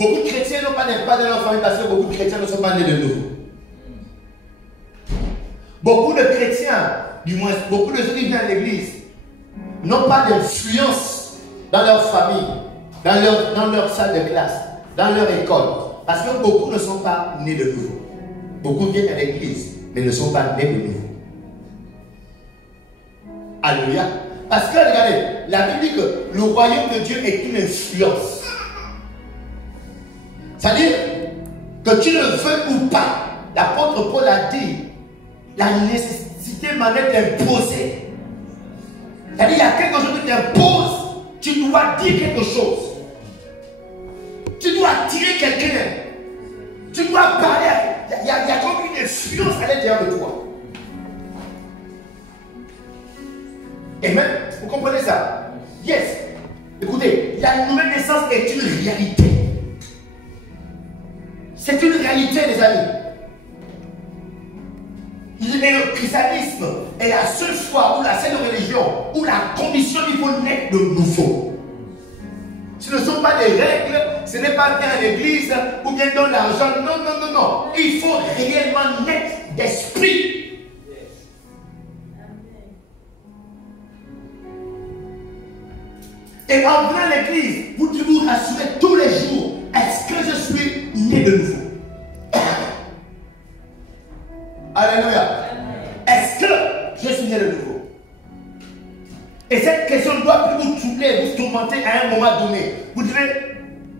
Beaucoup de chrétiens n'ont pas d'impact dans leur famille parce que beaucoup de chrétiens ne sont pas nés de nouveau. Beaucoup de chrétiens, du moins beaucoup de ceux qui viennent à l'église, n'ont pas d'influence dans leur famille, dans leur salle de classe, dans leur école. Parce que beaucoup ne sont pas nés de nouveau. Beaucoup viennent à l'église, mais ne sont pas nés de nouveau. Alléluia. Parce que, regardez, la Bible dit que le royaume de Dieu est une influence. C'est-à-dire que tu le veux ou pas, l'apôtre Paul a dit, la nécessité m'en est imposée. C'est-à-dire, il y a quelque chose qui t'impose, tu dois dire quelque chose. Tu dois attirer quelqu'un. Tu dois parler. Il y a comme une influence à l'intérieur de toi. Amen. Vous comprenez ça? Yes. Écoutez, la nouvelle naissance est une réalité. C'est une réalité, les amis. Le christianisme est la seule foi ou la seule religion où la condition il faut naître de nouveau. Ce ne sont pas des règles, ce n'est pas bien à l'église ou bien dans l'argent. Non, non, non, non. Il faut réellement naître d'esprit. Et en venant à l'église, vous devez vous rassurer tous les jours. Est-ce que je suis né de nouveau? Alléluia. Est-ce que je suis né de nouveau? Et cette question ne doit plus vous troubler, vous tourmenter à un moment donné. Vous devez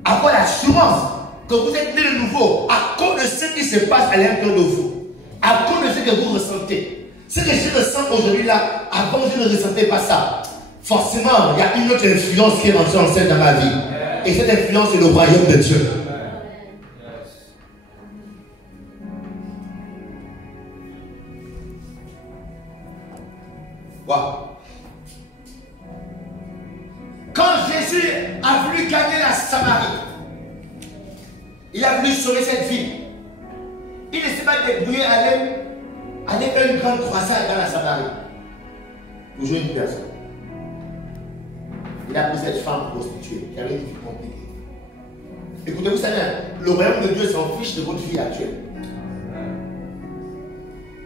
avoir l'assurance que vous êtes né de nouveau à cause de ce qui se passe à l'intérieur de vous. À cause de ce que vous ressentez. Ce que je ressens aujourd'hui là, avant je ne ressentais pas ça. Forcément, il y a une autre influence qui est rentrée en scène dans ma vie. Et cette influence, c'est le royaume de Dieu. Wow. Quand Jésus a voulu gagner la Samarie, il a voulu sauver cette ville. Il ne s'est pas débrouillé à aller faire une grande croisade dans la Samarie. Pour jouer une personne. Il a pris cette femme prostituée qui avait une vie compliquée. Écoutez, vous savez, le royaume de Dieu s'en fiche de votre vie actuelle.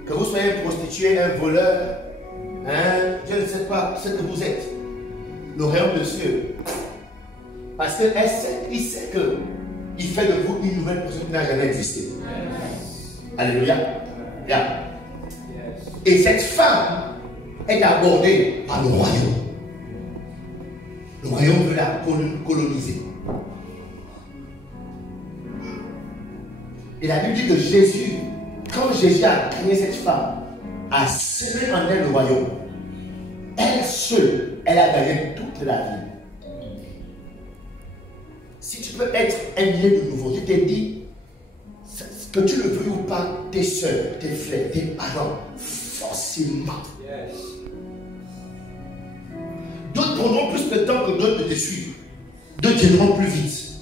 Que vous soyez un prostitué, un voleur, je ne sais pas ce que vous êtes. Le royaume de Dieu. Parce qu'il sait qu'il fait de vous une nouvelle personne qui n'a jamais existé. Alléluia. Bien. Et cette femme est abordée par le royaume. Le royaume veut la coloniser. Et la Bible dit que Jésus, quand Jésus a créé cette femme, a semé en elle le royaume. Elle seule, elle a gagné toute la vie. Si tu peux être un né de nouveau, je t'ai dit, que tu le veux ou pas, tes soeurs, tes frères, tes parents, forcément. Yes. D'autres prendront plus de temps que d'autres de te suivre. D'autres viendront plus vite.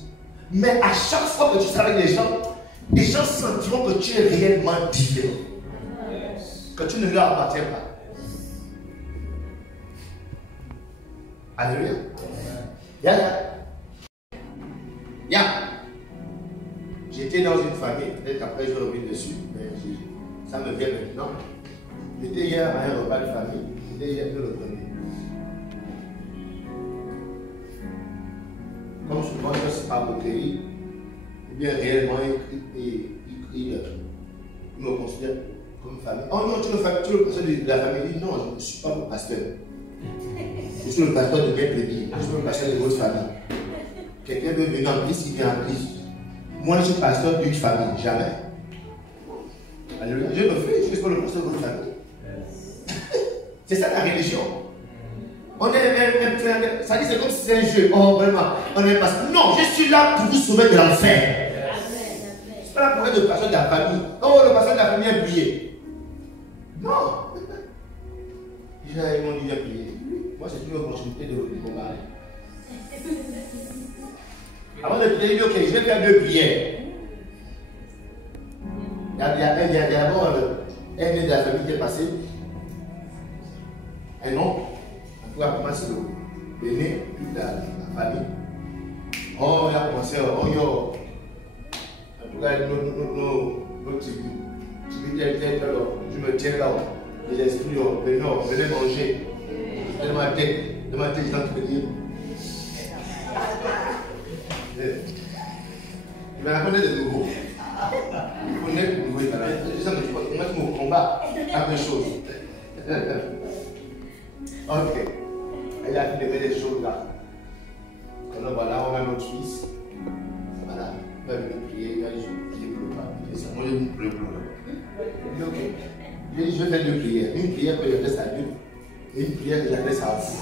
Mais à chaque fois que tu seras avec les gens sentiront que tu es réellement différent. Yes. Que tu ne leur appartiens pas. Alléluia. Yeah. J'étais dans une famille, peut-être qu'après je reviens dessus, mais ça me vient maintenant. J'étais hier à un repas de famille, j'étais hier le premier. Comme souvent je ne sais pas recueilli, ou bien réellement il me considère comme famille. Oh non, tu es le pasteur de la famille. Non, je ne suis pas le pasteur. Je suis le pasteur de mes brebis. Je suis le pasteur de votre famille. Quelqu'un veut venir en Christ, il vient en Christ. Moi, je suis pasteur d'une famille, jamais. Alléluia. Je le fais, je ne suis pas le pasteur de votre famille. C'est ça la religion. On est ça dit c'est comme si c'est un jeu. Oh, vraiment. On est pasteur. Non, je suis là pour vous sauver de l'enfer. Je ne suis pas là pour être le pasteur de la famille. Oh, le pasteur de la famille a prié. Non. Ils m'ont dit, il a prié. Moi, c'est une opportunité de mon mari. Avant de prier, ok, je vais faire 2 prières. Il y a d'abord un de la famille qui est passé. Un oncle. On va commencer l'aîné, toute la famille. Oh, il a commencé, oh yo, En tout cas, nos tribus, je me tiens là, les esprits, venez manger. De ma tête, je peux dire. Il va raconter de nouveau. Il faut naître de nouveau. Je sens que tu vas mettre mon combat à quelque chose. Ok. Il a fait des choses là. Alors voilà, on a notre fils. Voilà. Il va venir prier. Il va dire, je ne pleure pas. Il dit ça. Moi, je ne pleure pas. Il dit, ok. Il dit, je vais faire deux prières. Une prière que j'adresse à Dieu. Et une prière que j'adresse à vous.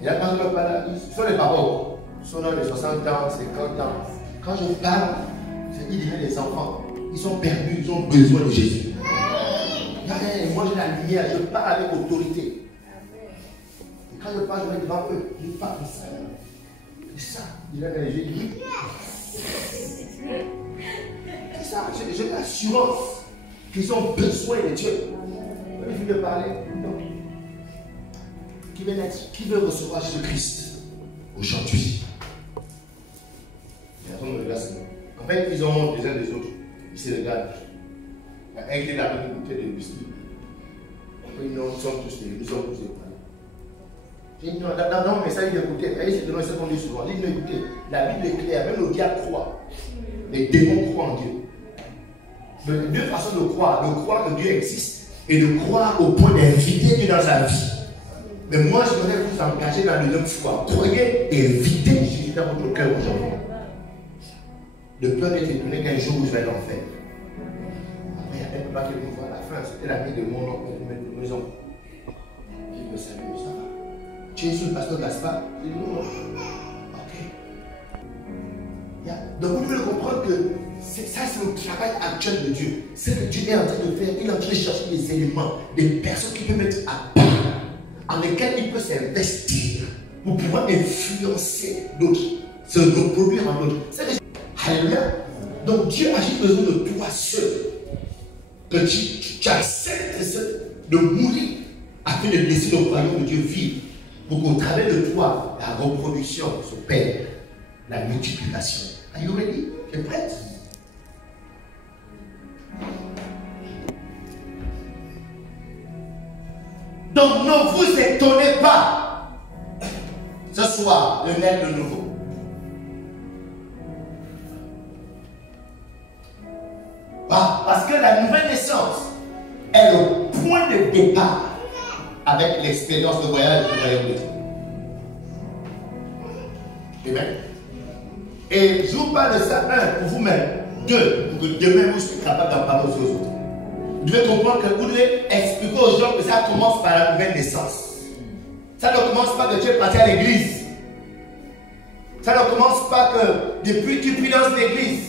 Il y a quand je parle, ce sont les paroles. Ils sont dans les 60 ans, 50 ans. Quand je parle, il devient des enfants. Ils sont perdus, ils ont besoin de Jésus. Moi j'ai la lumière, je parle avec autorité. Et quand je parle, je vais devant eux. Je parle comme ça. C'est ça. Il a dans les yeux, il dit. C'est ça. J'ai l'assurance qu'ils ont besoin de Dieu. Il faut de parler. Non. Qui veut recevoir Jésus-Christ aujourd'hui? En fait, ils ont honte les uns des autres. Ils se regardent. Il y a un qui est là avec une bouteille de whisky. Nous sommes tous des parents. J'ai dit non, dans mon message d'écouter, c'est ce qu'on dit souvent. Il dit écoutez, la Bible est claire, même le diable croit. Les démons croient en Dieu. Il y a deux façons de croire que Dieu existe et de croire au point d'inviter Dieu dans sa vie. Mais moi, je voudrais vous engager dans le deuxième foi. Croyez et invitez Jésus dans votre cœur aujourd'hui. De peur d'être étonné qu'un jour je vais l'enfer. Après, il y a un papa qui me voit à la fin. C'était l'ami de mon oncle, de mes oncles. Il me salue, ça va. Tu es sur le pasteur Gaspard? Je dis non. Ok. Donc vous devez comprendre que ça, c'est le travail actuel de Dieu. Ce que Dieu est en train de faire, il est en train de chercher des éléments, des personnes qui peuvent mettre à part, en lesquelles il peut s'investir pour pouvoir influencer d'autres, se reproduire en d'autres. Alléluia. Donc Dieu a juste besoin de toi seul, que tu acceptes de mourir afin de laisser le royaume de Dieu vivre, pour qu'au travers de toi, la reproduction s'opère, la multiplication. Are you ready? Tu es prête? Donc ne vous étonnez pas ce soir de naître de nouveau. Parce que la nouvelle naissance est le point de départ avec l'expérience de voyage du royaume de Dieu. Amen. Et je vous parle de ça, un, pour vous-même, deux, pour que demain vous soyez capable d'en parler aux autres. Vous devez comprendre que vous devez expliquer aux gens que ça commence par la nouvelle naissance. Ça ne commence pas que tu es parti à l'église. Ça ne commence pas que depuis que tu pries dans l'église.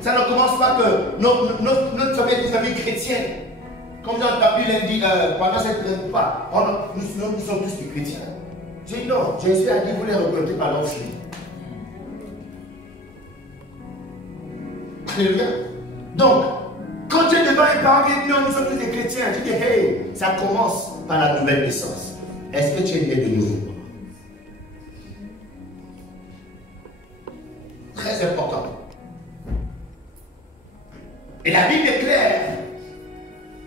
Ça ne commence pas que notre famille est une famille chrétienne. Comme Jean Papier l'a dit pendant cette repas, nous sommes tous des chrétiens. J'ai dit non, Jésus a dit vous les reconnaîtrez par leurs fruits. Alléluia. Donc, quand tu es devant un parent qui dit non, nous sommes tous des chrétiens, tu dis hey, ça commence par la nouvelle naissance. Est-ce que tu es né de nouveau? Très important. Et la Bible est claire.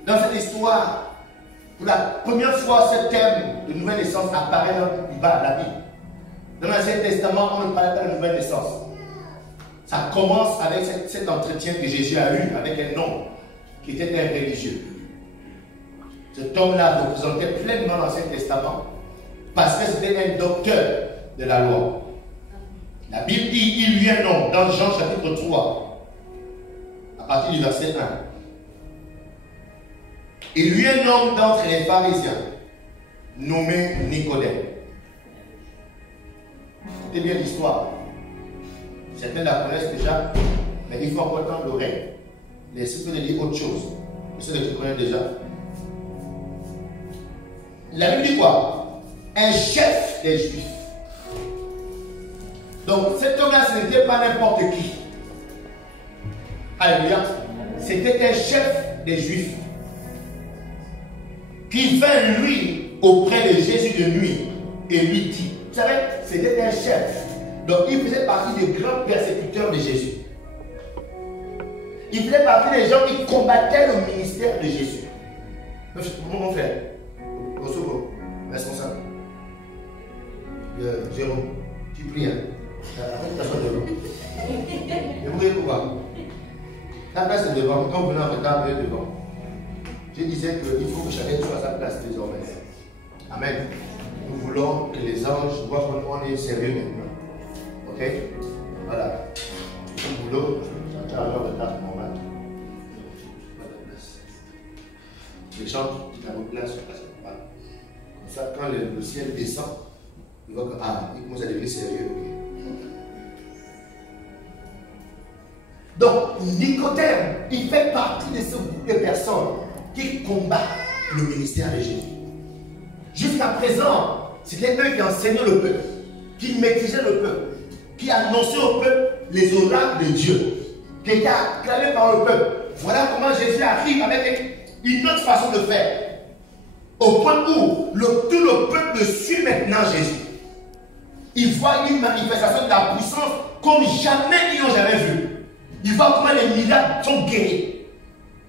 Dans cette histoire, pour la première fois, ce thème de nouvelle naissance apparaît dans la Bible. Dans l'Ancien Testament, on ne parlait pas de nouvelle naissance. Ça commence avec cet entretien que Jésus a eu avec un homme qui était un religieux. Cet homme-là représentait pleinement l'Ancien Testament parce que c'était un docteur de la loi. La Bible dit, il lui est un homme, dans Jean chapitre 3, à partir du verset 1. Il lui est un homme d'entre les pharisiens, nommé Nicodème. Écoutez bien l'histoire. Certains la connaissent déjà, mais il faut encore tendre l'oreille. L'esprit peut dire autre chose. Ceux qui connaissent déjà. La Bible dit quoi? Un chef des Juifs. Donc cet homme-là, ce n'était pas n'importe qui. Alléluia. C'était un chef des Juifs qui vint lui auprès de Jésus de nuit et lui dit, vous savez, c'était un chef. Donc il faisait partie des grands persécuteurs de Jésus. Il faisait partie des gens qui combattaient le ministère de Jésus. Mon frère, responsable. Jérôme, tu pries. Après tu t'assois devant. Et vous voyez pourquoi? La place est devant. Quand vous venez en retard, vous êtes devant. Je disais qu'il faut que chacun soit à sa place désormais. Amen. Nous voulons que les anges voient qu'on est sérieux maintenant. Ok? Voilà. Nous voulons. Tu as un retard normal. Les gens qui sont à votre place, comme ça, quand le ciel descend, ils voient que il commence à devenir sérieux. Donc, Nicodème, il fait partie de ce groupe de personnes qui combattent le ministère de Jésus. Jusqu'à présent, c'était eux qui enseignaient le peuple, qui maîtrisaient le peuple, qui annonçaient au peuple les oracles de Dieu, qui étaient acclamés par le peuple. Voilà comment Jésus arrive avec une autre façon de faire. Au point où tout le peuple suit maintenant Jésus. Ils voient une manifestation de la puissance comme jamais ils n'ont jamais vu. Ils voient comment les miracles sont guéris.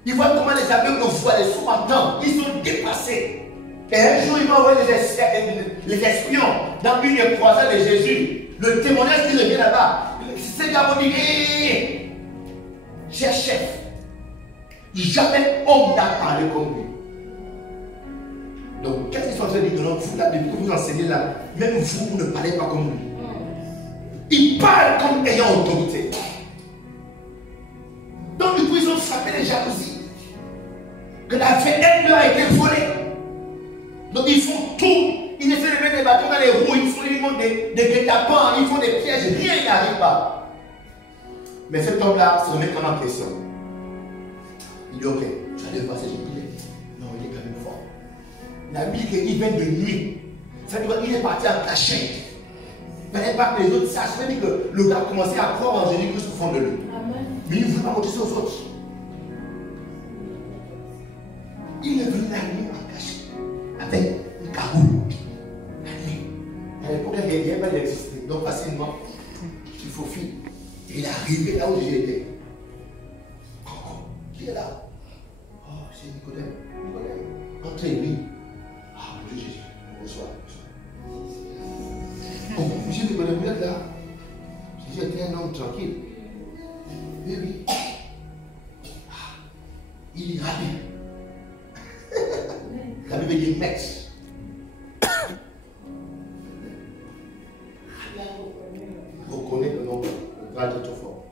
Ils voient comment les aveugles voient, les sourds entendent. Ils sont dépassés. Et un jour, ils m'ont envoyé les espions dans une des croisades de Jésus. Le témoignage qui revient là-bas. Ces gars vont dire, hé, cher chef, jamais homme n'a parlé comme lui. Donc, qu'est-ce qu'ils sont en train de dire? Vous, là, depuis que vous enseignez là, même vous ne parlez pas comme lui. Il parle comme ayant autorité. Donc, du coup, ils ont frappé les jalousies. Que la vedette leur a été volée. Donc, ils font tout. Ils essaient de mettre des bâtons dans les roues. Ils font des guet-apens. Ils font des pièges. Rien n'arrive pas. Mais cet homme-là se remet quand même en question. Il dit, ok, tu vas devoir passer, je prie. Non, il est quand même fort. La Bible dit qu'il vient de nuit. Ça veut dire qu'il est parti en cachette. Il ne fallait pas que les autres sachent. Ça veut dire que le gars a commencé à croire en Jésus-Christ au fond de lui. Mais il ne voulait pas montrer ça aux autres. Il est venu la nuit en cachette. Avec une cagoule. La nuit. À l'époque, il n'y avait pas d'électricité. Donc facilement, il faut fuir. Et il est arrivé là où j'étais. Qui est là? Oh, c'est Nicodème. Entrez-lui. Ah, mon Dieu Jésus. Bonsoir. Oh, monsieur Nicodème, vous êtes là? Jésus était un homme tranquille. Oui, oui. Ah, il est rapide. La Bible dit maître. Reconnaît le nom de grade est trop fort.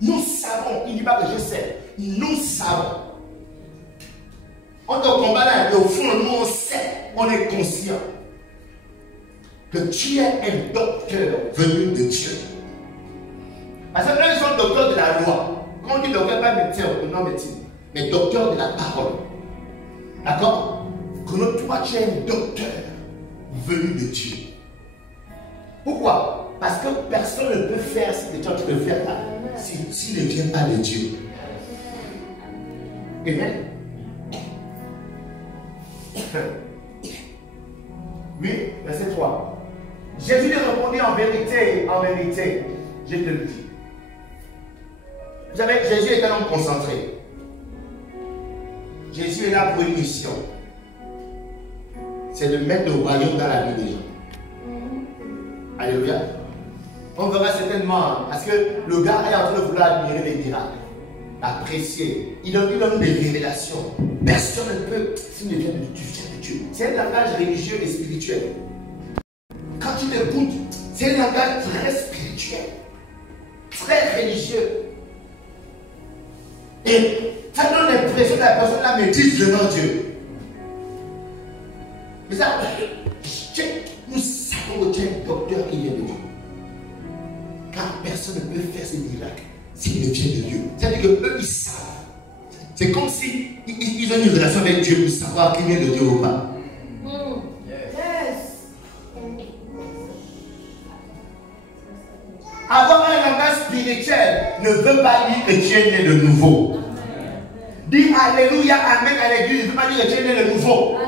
Nous savons, il ne dit pas que je sais, nous savons. On te combat là, et au fond, nous on sait, on est conscient que tu es un docteur venu de Dieu. Parce que eux, ils sont docteurs de la loi. Quand on dit docteur, pas médecin, non médecine, mais docteur de la parole. D'accord? Que toi, tu es un docteur venu de Dieu. Pourquoi? Parce que personne ne peut faire ce que tu es en train de faire là, s'il ne vient pas de Dieu. Amen. Oui, verset 3. Jésus lui répondit en vérité, je te le dis. Vous savez, Jésus est un homme concentré. Jésus est là pour une mission. C'est de mettre le royaume dans la vie des gens. Alléluia. On verra certainement, parce que le gars est en train de vouloir admirer les miracles, apprécier. Il donne des révélations. Personne ne peut, s'il ne vient de Dieu. C'est un langage religieux et spirituel. Quand tu l'écoutes, c'est un langage très spirituel, très religieux. Et ça donne l'impression que la personne là maîtrise le nom de Dieu. Mais ça, nous savons que tu es un docteur qui vient de Dieu. Car personne ne peut faire ces miracles s'il ne vient de Dieu. C'est-à-dire qu'eux, ils savent. C'est comme si ils ont une relation avec Dieu pour savoir qu'il vient de Dieu ou pas. Avoir un langage spirituel ne veut pas dire que tu es né de nouveau. Dis Alléluia, Amen à l'église, ne veut pas dire que tu es né de nouveau.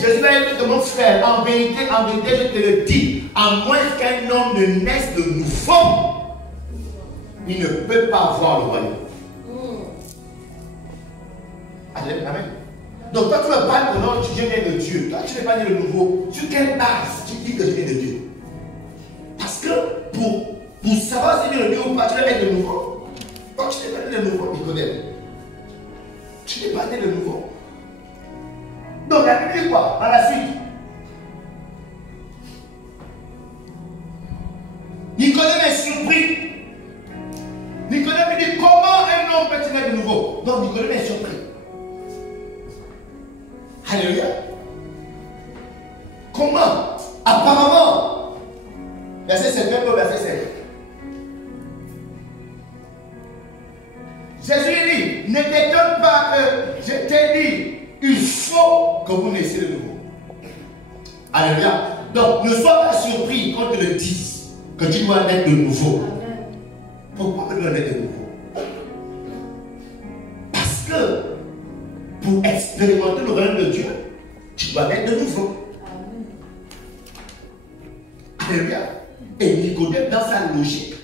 Jésus a dit que mon frère, en vérité, je te le dis, à moins qu'un homme ne naisse de nouveau, il ne peut pas voir le royaume. Amen. Donc, toi, tu ne veux pas que non, je viens de Dieu. Toi, tu n'es pas né de nouveau. Sur quelle base tu dis que je viens de Dieu? Parce que pour savoir si tu es de Dieu ou pas, tu dois être de nouveau. Quand tu n'es pas né de nouveau, Nicodème, tu n'es pas né de nouveau. Donc, la Bible dit quoi? Par la suite, Nicodème est surpris. Nicodème lui dit, comment un homme peut-il naître de nouveau? Donc, Nicodème est surpris. Alléluia. Comment? Apparemment, verset 7, même au verset 7. Jésus dit, ne t'étonne pas que je t'ai dit, il faut que vous naissiez de nouveau. Alléluia. Donc, ne sois pas surpris quand te le disent que tu dois naître de nouveau. Pourquoi tu dois naître de nouveau? Parce que pour expérimenter le royaume de Dieu, tu dois naître de nouveau. Alléluia. Et Nicodème, dans sa logique,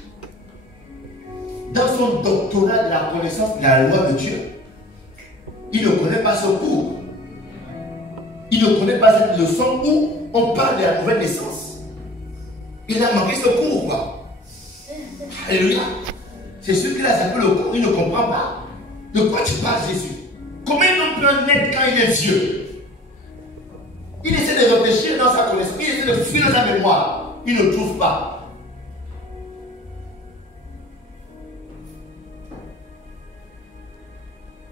dans son doctorat de la connaissance de la loi de Dieu, il ne connaît pas ce cours. Il ne connaît pas cette leçon où on parle de la nouvelle naissance. Il a manqué ce cours, quoi. Alléluia. C'est ce qu'il a appelé le cours, il ne comprend pas. De quoi tu parles, Jésus? Comment on peut naître quand il est vieux? Il essaie de réfléchir dans sa connaissance, il essaie de fouiller dans sa mémoire. Il ne trouve pas.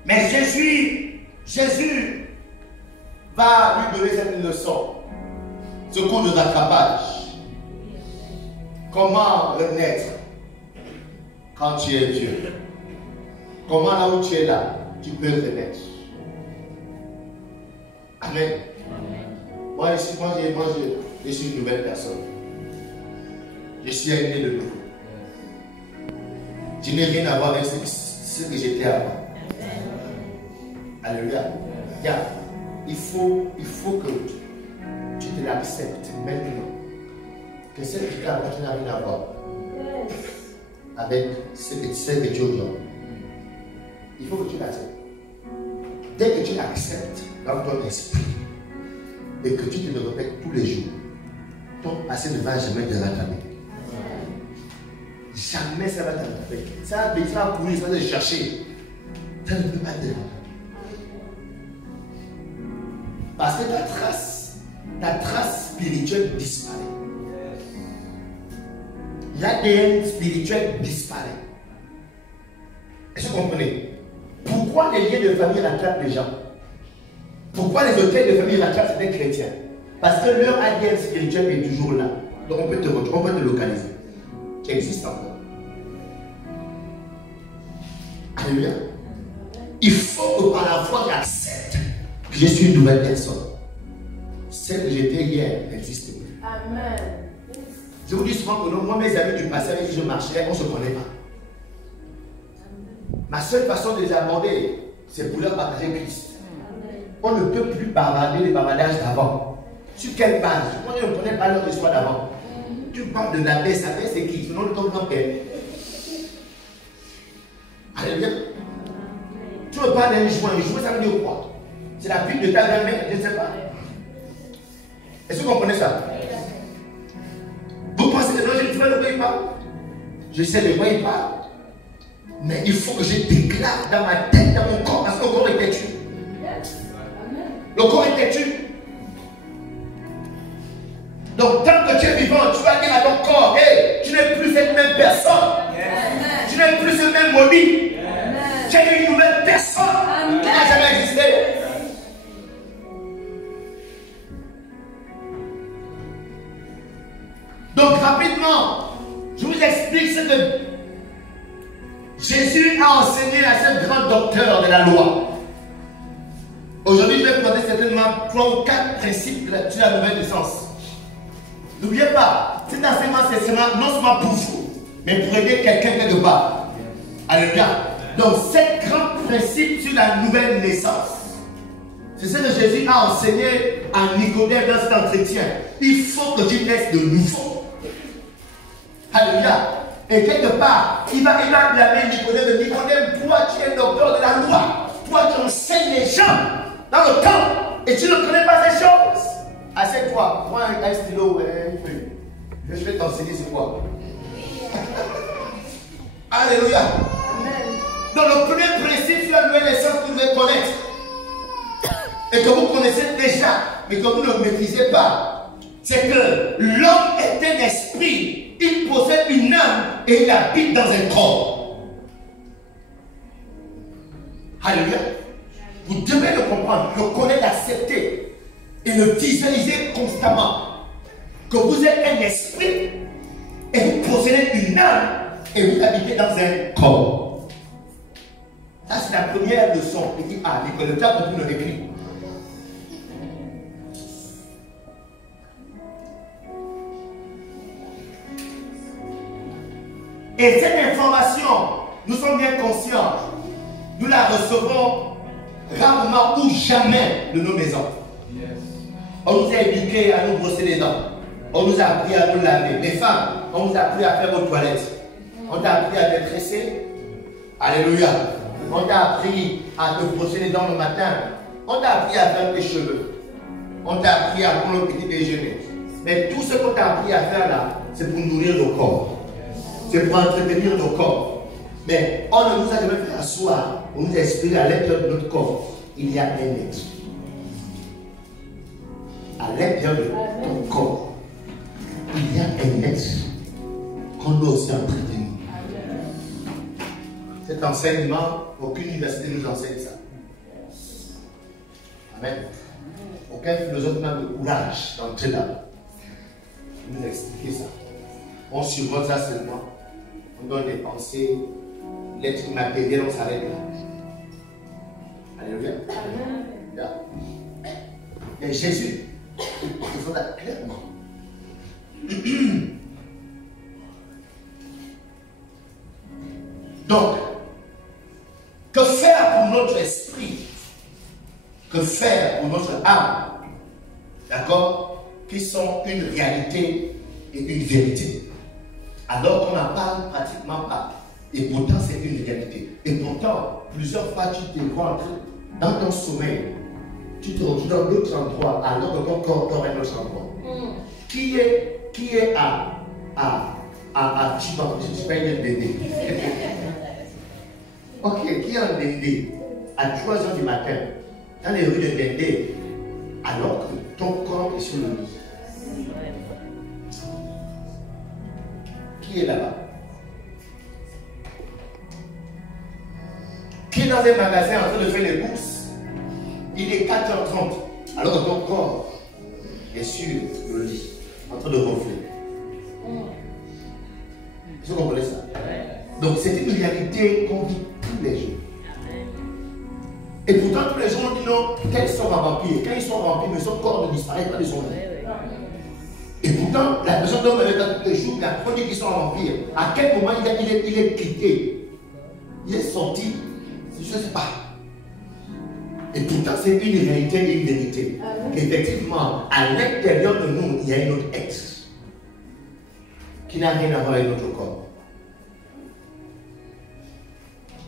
Mais Jésus va lui donner cette leçon, ce cours de rattrapage. Comment renaître quand tu es vieux? Comment là où tu es là, tu peux renaître? Amen. Moi, je suis une nouvelle personne. Je suis né de nouveau. Je n'ai rien à voir avec ce que j'étais avant. Alléluia. Il faut que tu te l'acceptes maintenant. Que ce que tu as avant, tu n'as rien à voir avec ce que tu es aujourd'hui. Il faut que tu l'acceptes. Dès que tu l'acceptes dans ton esprit et que tu te le répètes tous les jours, ton passé ne va jamais te rattraper. Jamais ça va te rattraper. Ça va courir, ça va te chercher. Ça ne peut pas te rattraper. Parce que ta trace spirituelle disparaît. L'ADN spirituel disparaît. Est-ce que vous comprenez? Pourquoi les liens de famille rattrapent les gens? Pourquoi les hôtels de famille rattrapent certains chrétiens? Parce que leur ADN spirituel est toujours là. Donc on peut te localiser. Tu existes encore. Alléluia. Il faut que par la foi j'accepte que je suis une nouvelle personne. Celle que j'étais hier n'existe plus. Amen. Je vous dis souvent que moi, mes amis du passé avec qui je marchais, on ne se connaît pas. Ma seule façon de les aborder, c'est pour leur partager Christ. On ne peut plus bavarder les bavardages d'avant. Sur quelle base? Moi, je ne connais pas leur histoire d'avant. Tu parles de l'abbé, ça fait c'est qui? Ce nom de ton grand-père. Alléluia. Tu me parles d'un joint. Joint, ça veut dire quoi? C'est la Bible de ta grand-mère, je ne sais pas. Est-ce que vous comprenez ça? Vous pensez que non, je ne sais pas de quoi il parle? Je sais de quoi il parle. Mais il faut que je déclare dans ma tête, dans mon corps, parce que le corps est têtu. Le corps est têtu. Donc, tant que tu es vivant, tu vas dire à ton corps, hey, tu n'es plus cette même personne. Tu n'es plus ce même maudit. Tu es une nouvelle personne qui n'a jamais existé. Donc, rapidement, je vous explique ce que Jésus a enseigné à ce grand docteur de la loi. Aujourd'hui, je vais vous donner certainement 3 ou 4 principes sur la nouvelle naissance. N'oubliez pas, cet enseignement, c'est non seulement pour vous, mais pour aider quelqu'un quelque part. Alléluia. Donc, 7 grands principes sur la nouvelle naissance. C'est ce que Jésus a enseigné à Nicodème dans cet entretien. Il faut que tu naisses de nouveau. Alléluia. Et quelque part, il va blâmer Nicodème. Nicodème, toi tu es docteur de la loi. Toi tu enseignes les gens dans le temps. Et tu ne connais pas ces choses. Assieds-toi, prends un stylo et une feuille. Je vais t'enseigner c'est quoi. Alléluia. Amen. Donc le premier principe sur la nouvelle naissance que vous devez connaître, et que vous connaissez déjà, mais que vous ne maîtrisez pas, c'est que l'homme est un esprit, il possède une âme et il habite dans un corps. Alléluia. Vous devez le comprendre, le connaître, l'accepter et le visualiser constamment. Que vous êtes un esprit et vous possédez une âme et vous habitez dans un corps. Ça, c'est la première leçon. Il dit, ah, l'école, tu as compris le décrit. Et cette information, nous sommes bien conscients, nous la recevons rarement ou jamais de nos maisons. Yes. On nous a éduqués à nous brosser les dents. On nous a appris à nous laver. Les femmes, on nous a appris à faire vos toilettes. On t'a appris à te tresser. Alléluia. On t'a appris à te brosser les dents le matin. On t'a appris à faire tes cheveux. On t'a appris à prendre le petit déjeuner. Mais tout ce qu'on t'a appris à faire là, c'est pour nourrir nos corps. C'est pour entretenir nos corps. Mais on ne nous a jamais fait asseoir. On nous a expliqué à l'intérieur de notre corps, il y a un être. À l'intérieur de ton corps, il y a un être qu'on doit aussi entretenir. Cet enseignement, aucune université ne nous enseigne ça. Amen. Aucun philosophe n'a le courage d'entrer là. De nous expliquer ça. On survole ça seulement. On donne des pensées. L'être immatériel, on s'arrête là. Alléluia. Amen. Et Jésus, il faut là clairement. Donc, que faire pour notre esprit? Que faire pour notre âme? D'accord? Qui sont une réalité et une vérité. Alors qu'on n'en parle pratiquement pas. Et pourtant, c'est une réalité. Et pourtant, plusieurs fois, tu te rentres dans ton sommeil. Tu te retrouves dans l'autre endroit, alors que ton corps dort à un autre endroit. Qui est à Chiban? Je suis pas une bébé. Ok, qui est en Dendé à 3 h du matin, dans les rues de Dendé, alors que ton corps est sur le lit? Qui est là-bas? Qui est dans un magasin en train de faire les courses? Il est 4h30, alors que ton corps est sur le lit, en train de ronfler. Vous comprenez ça? Donc c'est une réalité qu'on vit tous les jours. Et pourtant tous les jours on dit non, quand ils sont vampires, quand ils sont vampires, mais son corps ne disparaît pas de son lit. Et pourtant, la personne d'homme avec tous les jours, la première qu'ils sont vampires, à quel moment il est quitté? Il est sorti? Je ne sais pas. Et pourtant, c'est une réalité et une vérité. Effectivement, à l'intérieur de nous, il y a une autre être qui n'a rien à voir avec notre corps.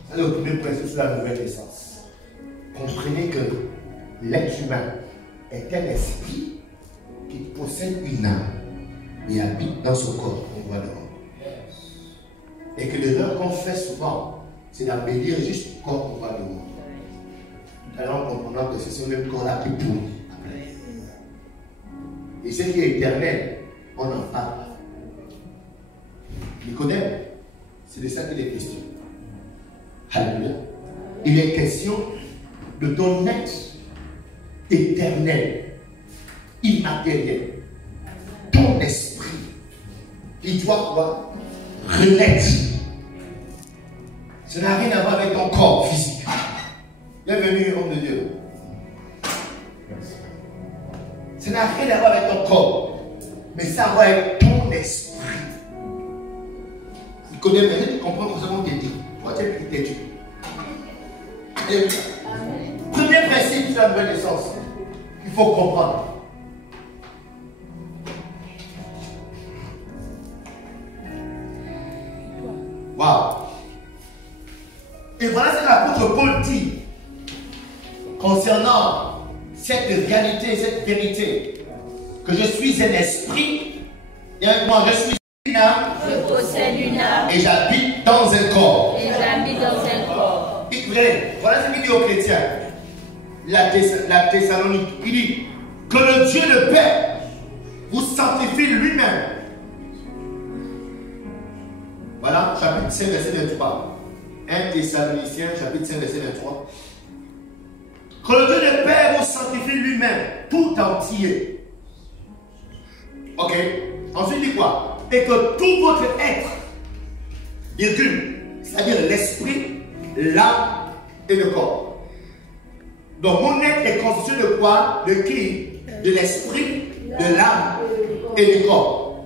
C'est le premier principe sur la nouvelle naissance. Comprenez que l'être humain est un esprit qui possède une âme et habite dans son corps, on voit dehors. Et que l'erreur qu'on fait souvent, c'est d'embellir juste le corps qu'on voit dehors. Alors on comprend que c'est ce même corps-là qui pourrit après. Et ce qui est éternel, on en parle. Nicodème, c'est de ça qu'il est question. Alléluia. Il est question de ton être éternel, immatériel. Ton esprit, il doit quoi? Renaître. Ça n'a rien à voir avec ton corps physique. Bienvenue, homme de Dieu. Ça n'a rien à voir avec ton corps, mais ça a à voir avec ton esprit. Il connaît bien, il comprend que nous t'es dit. Toi, tu es têtu. Premier principe, de la nouvelle naissance, il faut comprendre. Waouh! Et voilà ce que l'apôtre Paul dit concernant cette réalité, cette vérité, que je suis un esprit, et avec moi, je suis une âme, Je possède une âme et j'habite dans un corps. et j'habite dans un corps. Et voilà ce qu'il dit aux chrétiens, la Thessalonique, il dit que le Dieu le Père vous sanctifie lui-même. Voilà, chapitre 5, verset 23. 1 Thessaloniciens, chapitre 5, verset 23. Que le Dieu le Père vous sanctifie lui-même, tout entier. Ok. Ensuite, il dit quoi? Et que tout votre être, virgule, c'est-à-dire l'esprit, l'âme et le corps. Donc, mon être est constitué de quoi? De qui? De l'esprit, de l'âme et du corps.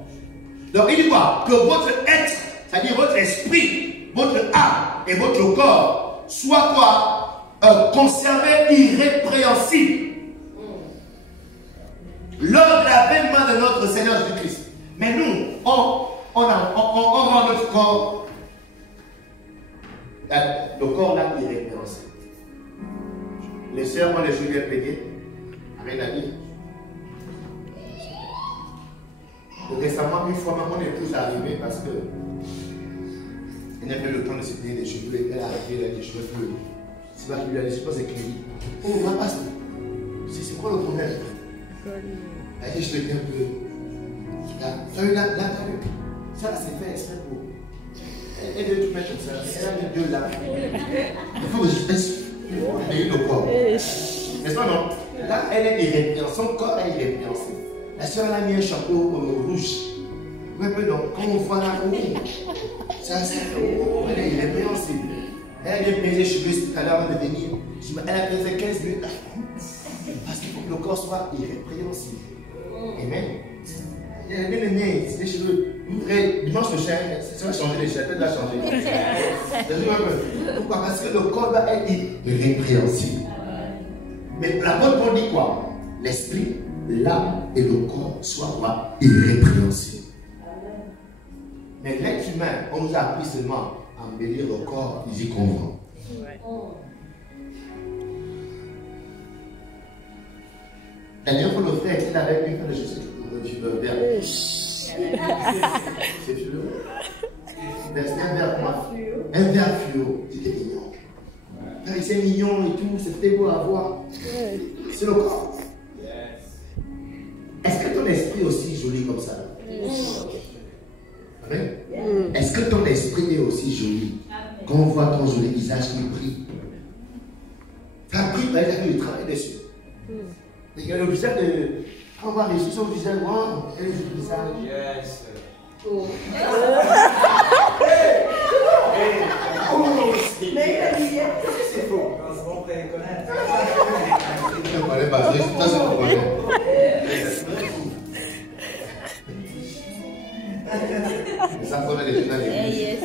Donc, il dit quoi? Que votre être, c'est-à-dire votre esprit, votre âme et votre corps soient quoi? Conservés irrépréhensibles lors de l'avènement de notre Seigneur Jésus-Christ. Mais nous, on rend notre corps, le corps là irrépréhensible. Les sœurs, moi, les jours bien prêtés, rien à dire. Récemment, une fois, mon épouse est arrivée parce que elle n'a pas eu le temps de se payer des cheveux. Elle est arrivée, elle a des cheveux bleus. C'est pas qu'il lui a dit, je pense que c'est Kelly. Oh, ma passe. C'est quoi le problème? Elle a dit, je te dis un peu. Tu as eu la ça, c'est fait exprès pour. Elle devait tout mettre comme ça. Elle a mis deux là. Il faut que je fasse. Elle a eu le corps. N'est-ce pas, non? Là, elle est irrépréhensible. Son corps est irrépréhensible. La soeur, elle a mis un chapeau rouge. Oui, mais non, quand on voit la roue, ça, elle est irrépréhensible. Elle a bien pesé les cheveux tout à l'heure avant de venir. Elle a pesé 15 minutes. Parce qu'il faut que le corps soit irrépréhensible. Amen. Elle a bien aimé les cheveux. Dimanche prochain, ça va changer les cheveux. Elle va changer. Pourquoi? Parce que le corps va être irrépréhensible. Mais la bonne Paul dit quoi? L'esprit, l'âme et le corps soient quoi? Irrépréhensibles. Mais l'être humain, on nous a appris seulement à embellir le corps, ils y convient. La dernière fois, le frère était avec une femme de cheveux verts. C'est fluo. C'était un verre quoi? Un verre fluo. C'était mignon. C'est mignon et tout, c'était beau à voir. C'est le corps. Est-ce que ton esprit est aussi joli comme ça? Amen. Est-ce que ton esprit est aussi joli? Quand on voit ton joli visage qui brille. Tu as pris, par exemple, le travail dessus. Il y a le visage de. Quand on va réussir son visage, wow, quel est le visage? Yes. Oh. Mais il a dit, c'est faux. On peut reconnaître. Je ne connais pas, ça c'est pour moi. Ça connaît les choses à l'église.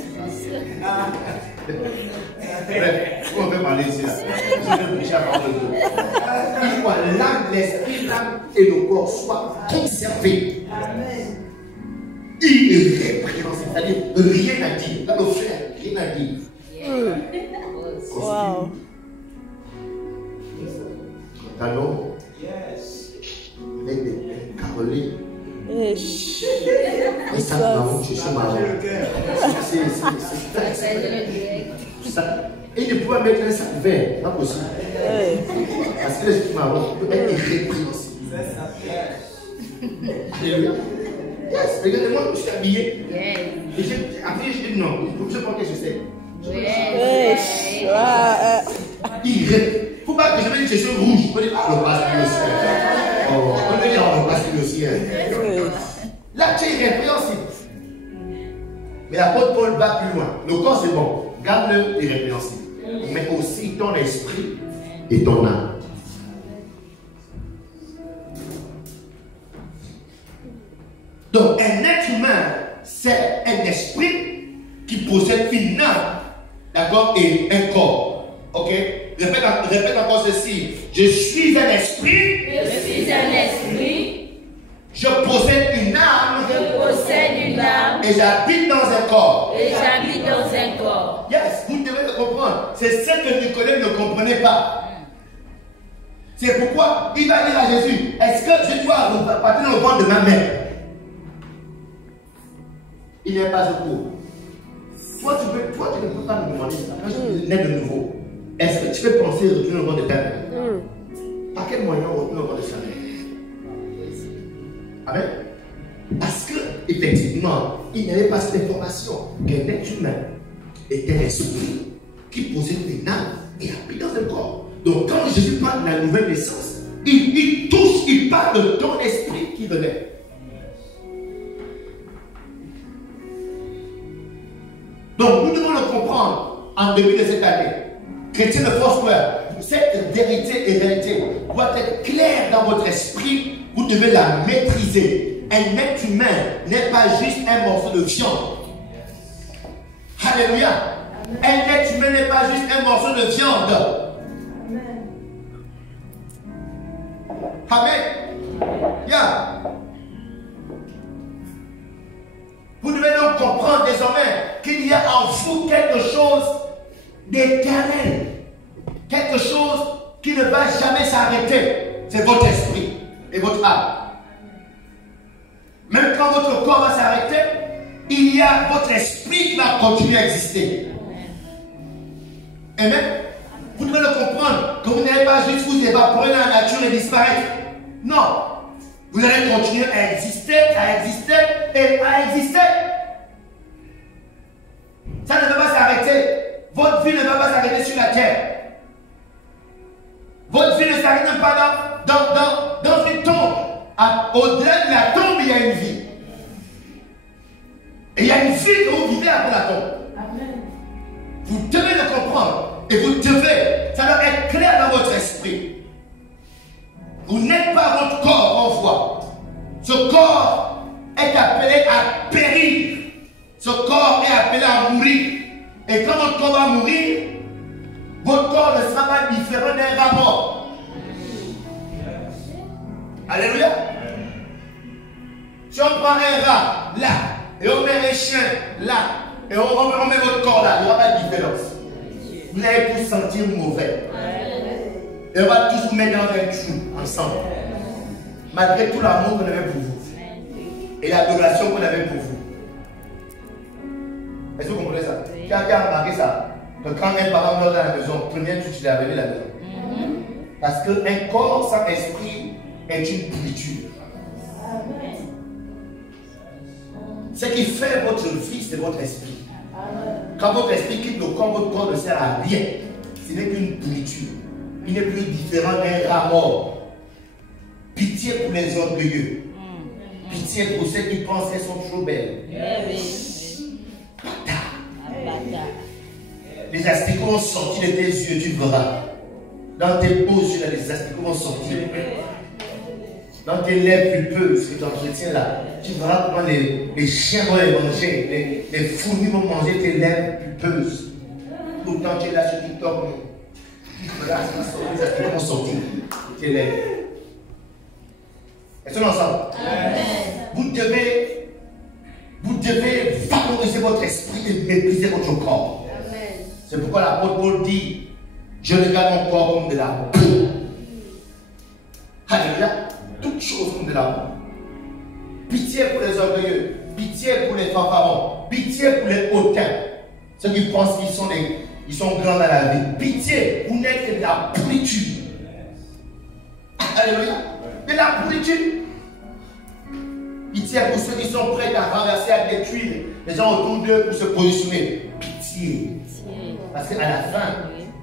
Bref, on peut parler ici là. Je vais prêcher à parole de Dieu. Il faut l'âme, l'esprit, l'âme et le corps soient conservés. Irrépréhensibles, c'est-à-dire rien à dire. Là, le frère, rien à dire. Wow. Talon, avec des carolines. Et ça, marron, je suis marron. Et il ne pouvait mettre un sac vert, pas possible. Parce que le sac marron peut être irrépréhensible. Yes, regardez-moi, je suis habillé. Après, je dis non, je pense que je sais. Il ne faut pas que je mette des cheveux rouges. On dit, ah, le passe le ciel. On peut dire, le passe le ciel. Là, tu es irrépréhensible. Mais l'apôtre Paul va plus loin. Le corps, c'est bon. Garde-le irrépréhensible. Mais aussi ton esprit et ton âme. Donc, un être humain, c'est un esprit qui possède une âme, d'accord, et un corps. Ok? Répète encore ceci. Je suis un esprit. Je suis un esprit. Je possède une âme. Je possède une âme. Et j'habite dans un corps. Et j'habite dans un corps. Yes, vous devez le comprendre. C'est ce que Nicodème ne comprenait pas. C'est pourquoi il va dire à Jésus, est-ce que je dois partir dans le ventre de ma mère? Il n'est pas au cours. Toi, tu ne peux pas me demander ça. Quand je suis né de nouveau, est-ce que tu peux penser retourner dans le ventre de ta mère? Par quel moyen on retourne dans le ventre de sa mère? Amen. Parce que, effectivement, il n'y avait pas cette information qu'un être humain était un esprit qui possède une âme et habite dans un corps. Donc, quand Jésus parle de la nouvelle naissance, il parle de ton esprit qui venait. Donc, nous devons le comprendre en début de cette année. Chrétien de Foursquare, cette vérité et réalité doit être claire dans votre esprit. Vous devez la maîtriser. Un être humain n'est pas juste un morceau de viande. Alléluia. Un être humain n'est pas juste un morceau de viande. Amen. Yeah. Vous devez donc comprendre désormais qu'il y a en vous quelque chose d'éternel. Quelque chose qui ne va jamais s'arrêter. C'est votre esprit et votre âme. Même quand votre corps va s'arrêter, il y a votre esprit qui va continuer à exister. Amen. Vous devez le comprendre, que vous n'allez pas juste vous évaporer dans la nature et disparaître. Non. Vous allez continuer à exister et à exister. Ça ne va pas s'arrêter. Votre vie ne va pas s'arrêter sur la terre. Votre vie ne s'arrête même pas dans une tombe. Au-delà de la tombe, il y a une vie. Et il y a une vie que vous vivez après la tombe. Amen. Vous devez le comprendre. Et vous devez, ça doit être clair dans votre esprit. Vous n'êtes pas votre corps en voie. Ce corps est appelé à périr. Ce corps est appelé à mourir. Et quand votre corps va mourir, votre corps ne sera pas différent d'un rat mort. Alléluia. Si on prend un rat là, et on met un chien là, et on met votre corps là, il n'y aura pas de différence. Vous allez tous sentir mauvais. Et on va tous vous mettre dans un trou ensemble. Malgré tout l'amour qu'on avait pour vous. Et l'adoration qu'on avait pour vous. Est-ce que vous comprenez ça? Qui a remarqué ça? Que quand un parent meurt dans la maison, premier truc, il est revenu à la maison. Parce qu'un corps sans esprit est une pourriture. Ce qui fait votre vie, c'est votre esprit. Quand votre esprit quitte le corps, votre corps ne sert à rien. Ce n'est qu'une pourriture. Il n'est plus différent d'un rat mort. Pitié pour les orgueilleux. Pitié pour ceux qui pensent qu'elles sont trop belles. Les asticots vont sortir de tes yeux, tu verras. Dans tes beaux yeux, là, les asticots vont sortir. Dans tes lèvres pulpeuses que tu entretiens là, tu verras comment les chiens vont les manger, les fourmis vont manger tes lèvres pulpeuses. Tout le temps tu es là sur TikTok, voilà, les asticots vont sortir tes lèvres. Est-ce qu'on est ensemble? Vous devez valoriser votre esprit et maîtriser votre corps. C'est pourquoi l'apôtre Paul dit, je regarde mon corps comme de la boue. Alléluia. Toutes choses comme de la boue. Pitié pour les orgueilleux, pitié pour les fanfarons, pitié pour les hautains. Ceux qui pensent qu'ils sont grands dans la vie. Pitié, vous n'êtes que de la pourriture. Alléluia. De la pourriture. Pitié pour ceux qui sont prêts à renverser, à détruire les gens autour d'eux pour se positionner. Pitié. Parce qu'à la fin,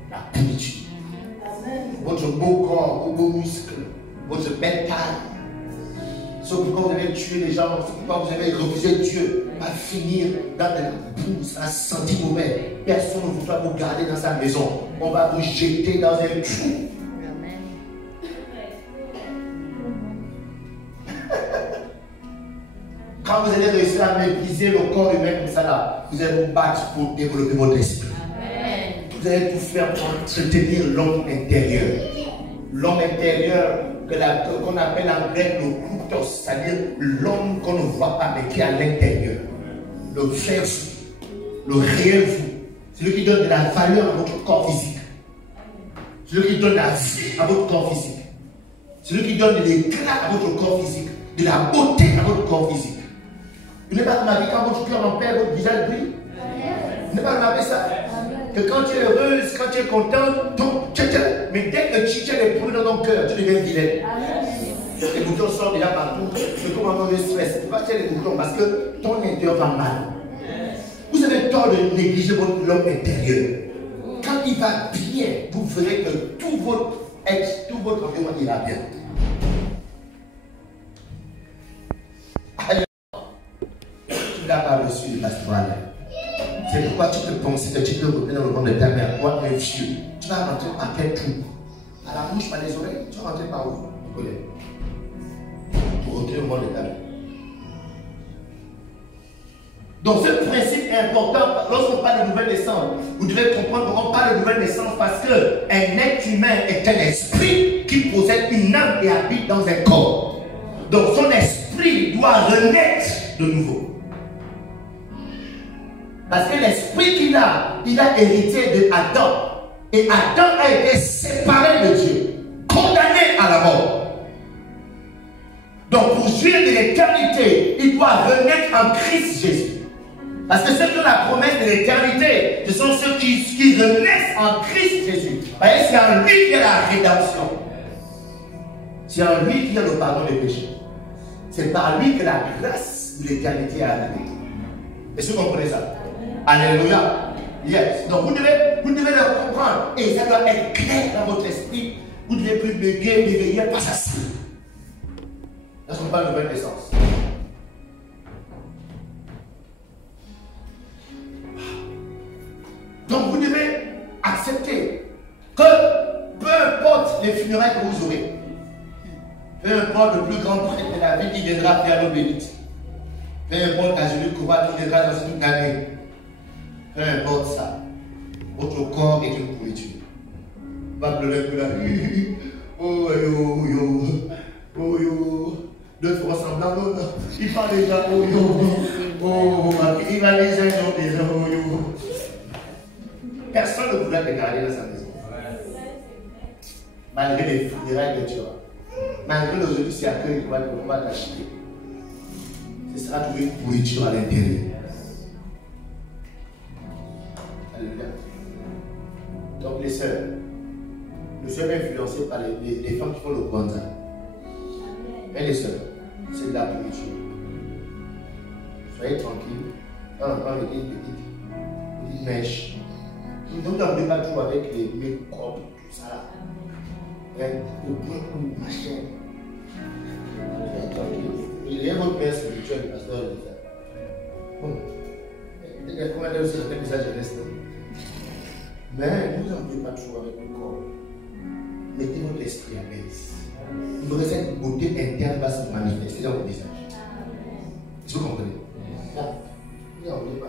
la pourriture. Votre beau corps, vos beaux muscles, votre belle taille. Ce pourquoi vous avez tué les gens, ce pourquoi vous avez refusé Dieu, va finir dans de la boue, ça sentit mauvais. Personne ne voudra vous garder dans sa maison. On va vous jeter dans un trou. Quand vous allez réussir à maîtriser le corps humain comme ça là, vous allez vous battre pour développer votre esprit. Amen. vous allez tout faire pour entretenir l'homme intérieur. L'homme intérieur qu'on appelle en grec le koutos, c'est-à-dire l'homme qu'on ne voit pas mais qui est à l'intérieur. Le vrai vous, le réel vous. Celui qui donne de la valeur à votre corps physique. Celui qui donne la vie à votre corps physique. Celui qui donne de l'éclat à votre corps physique. De la beauté à votre corps physique. Vous n'avez pas remarqué quand votre cœur en paix, votre visage brille? Vous n'avez pas remarqué ça? Que quand tu es heureuse, quand tu es contente, mais dès que tu as des problèmes dans ton cœur, tu deviens vilaine. Les boutons sortent déjà partout. C'est comme un mauvais stress. Tu vas tirer les boutons parce que ton intérieur va mal. Vous avez tort de négliger l'homme intérieur. Quand il va bien, vous verrez que tout votre être, tout votre environnement ira bien. Alors, tu n'as pas reçu le pastoral. C'est pourquoi tu peux penser que tu peux revenir dans le monde de ta mère, quoi, un vieux. Tu vas rentrer par quel trou? À la bouche, par les oreilles, tu vas rentrer par où? Tu connais. Pour rentrer au monde de ta mère. Donc ce principe est important. Lorsqu'on parle de nouvelle naissance, vous devez comprendre qu'on parle de nouvelle naissance parce qu'un être humain est un esprit qui possède une âme et habite dans un corps. Donc son esprit doit renaître de nouveau. Parce que l'esprit qu'il a, il a hérité de Adam. Et Adam a été séparé de Dieu, condamné à la mort. Donc pour jouir de l'éternité, il doit renaître en Christ Jésus. Parce que ceux qui ont la promesse de l'éternité, ce sont ceux qui renaissent en Christ Jésus. Voyez, c'est en lui qu'il y a la rédemption. C'est en lui qu'il y a le pardon des péchés. C'est par lui que la grâce de l'éternité est arrivée. Est-ce que vous comprenez ça? Alléluia. Yes. Donc vous devez le comprendre. Et ça doit être clair dans votre esprit. Vous devez plus bégayer, pas ça. Lorsqu'on parle de nouvelle naissance. Donc vous devez accepter que peu importe les funérailles que vous aurez, peu importe le plus grand prêtre de la vie qui viendra faire nos bénites, peu importe la jolie Kouba qui viendra dans toute l'année, peu importe ça, votre corps est une pourriture. Va pleurer que là, oh yo yo, oh yo, deux fois semblant, non, il parle déjà, oh yo, oh, il va déjà, oh yo. Personne ne voudrait te garder dans sa maison. Malgré les funérailles que tu as. Malgré les autres qui s'y accueillent, on va t'acheter. Ce sera trouvé une pourriture à l'intérieur. Alléluia. Donc les sœurs, nous sommes influencés par les femmes qui font le Kwanzaa. Mais les sœurs, c'est de la pourriture. Soyez tranquilles. Quand on prend une petite mèche, donc, on ne pas tout avec les make-up, tout ça. Le point machin. Il y a votre père spirituel, pasteur. Bon. Il y a combien d'heures aussi dans tel message jeunesse. Mais vous n'en pouvez pas toujours avec le corps. Mettez votre esprit à l'aise. Vous aurez cette beauté interne va se manifester dans votre visage. Est-ce que vous comprenez? Non. Vous n'en pouvez pas.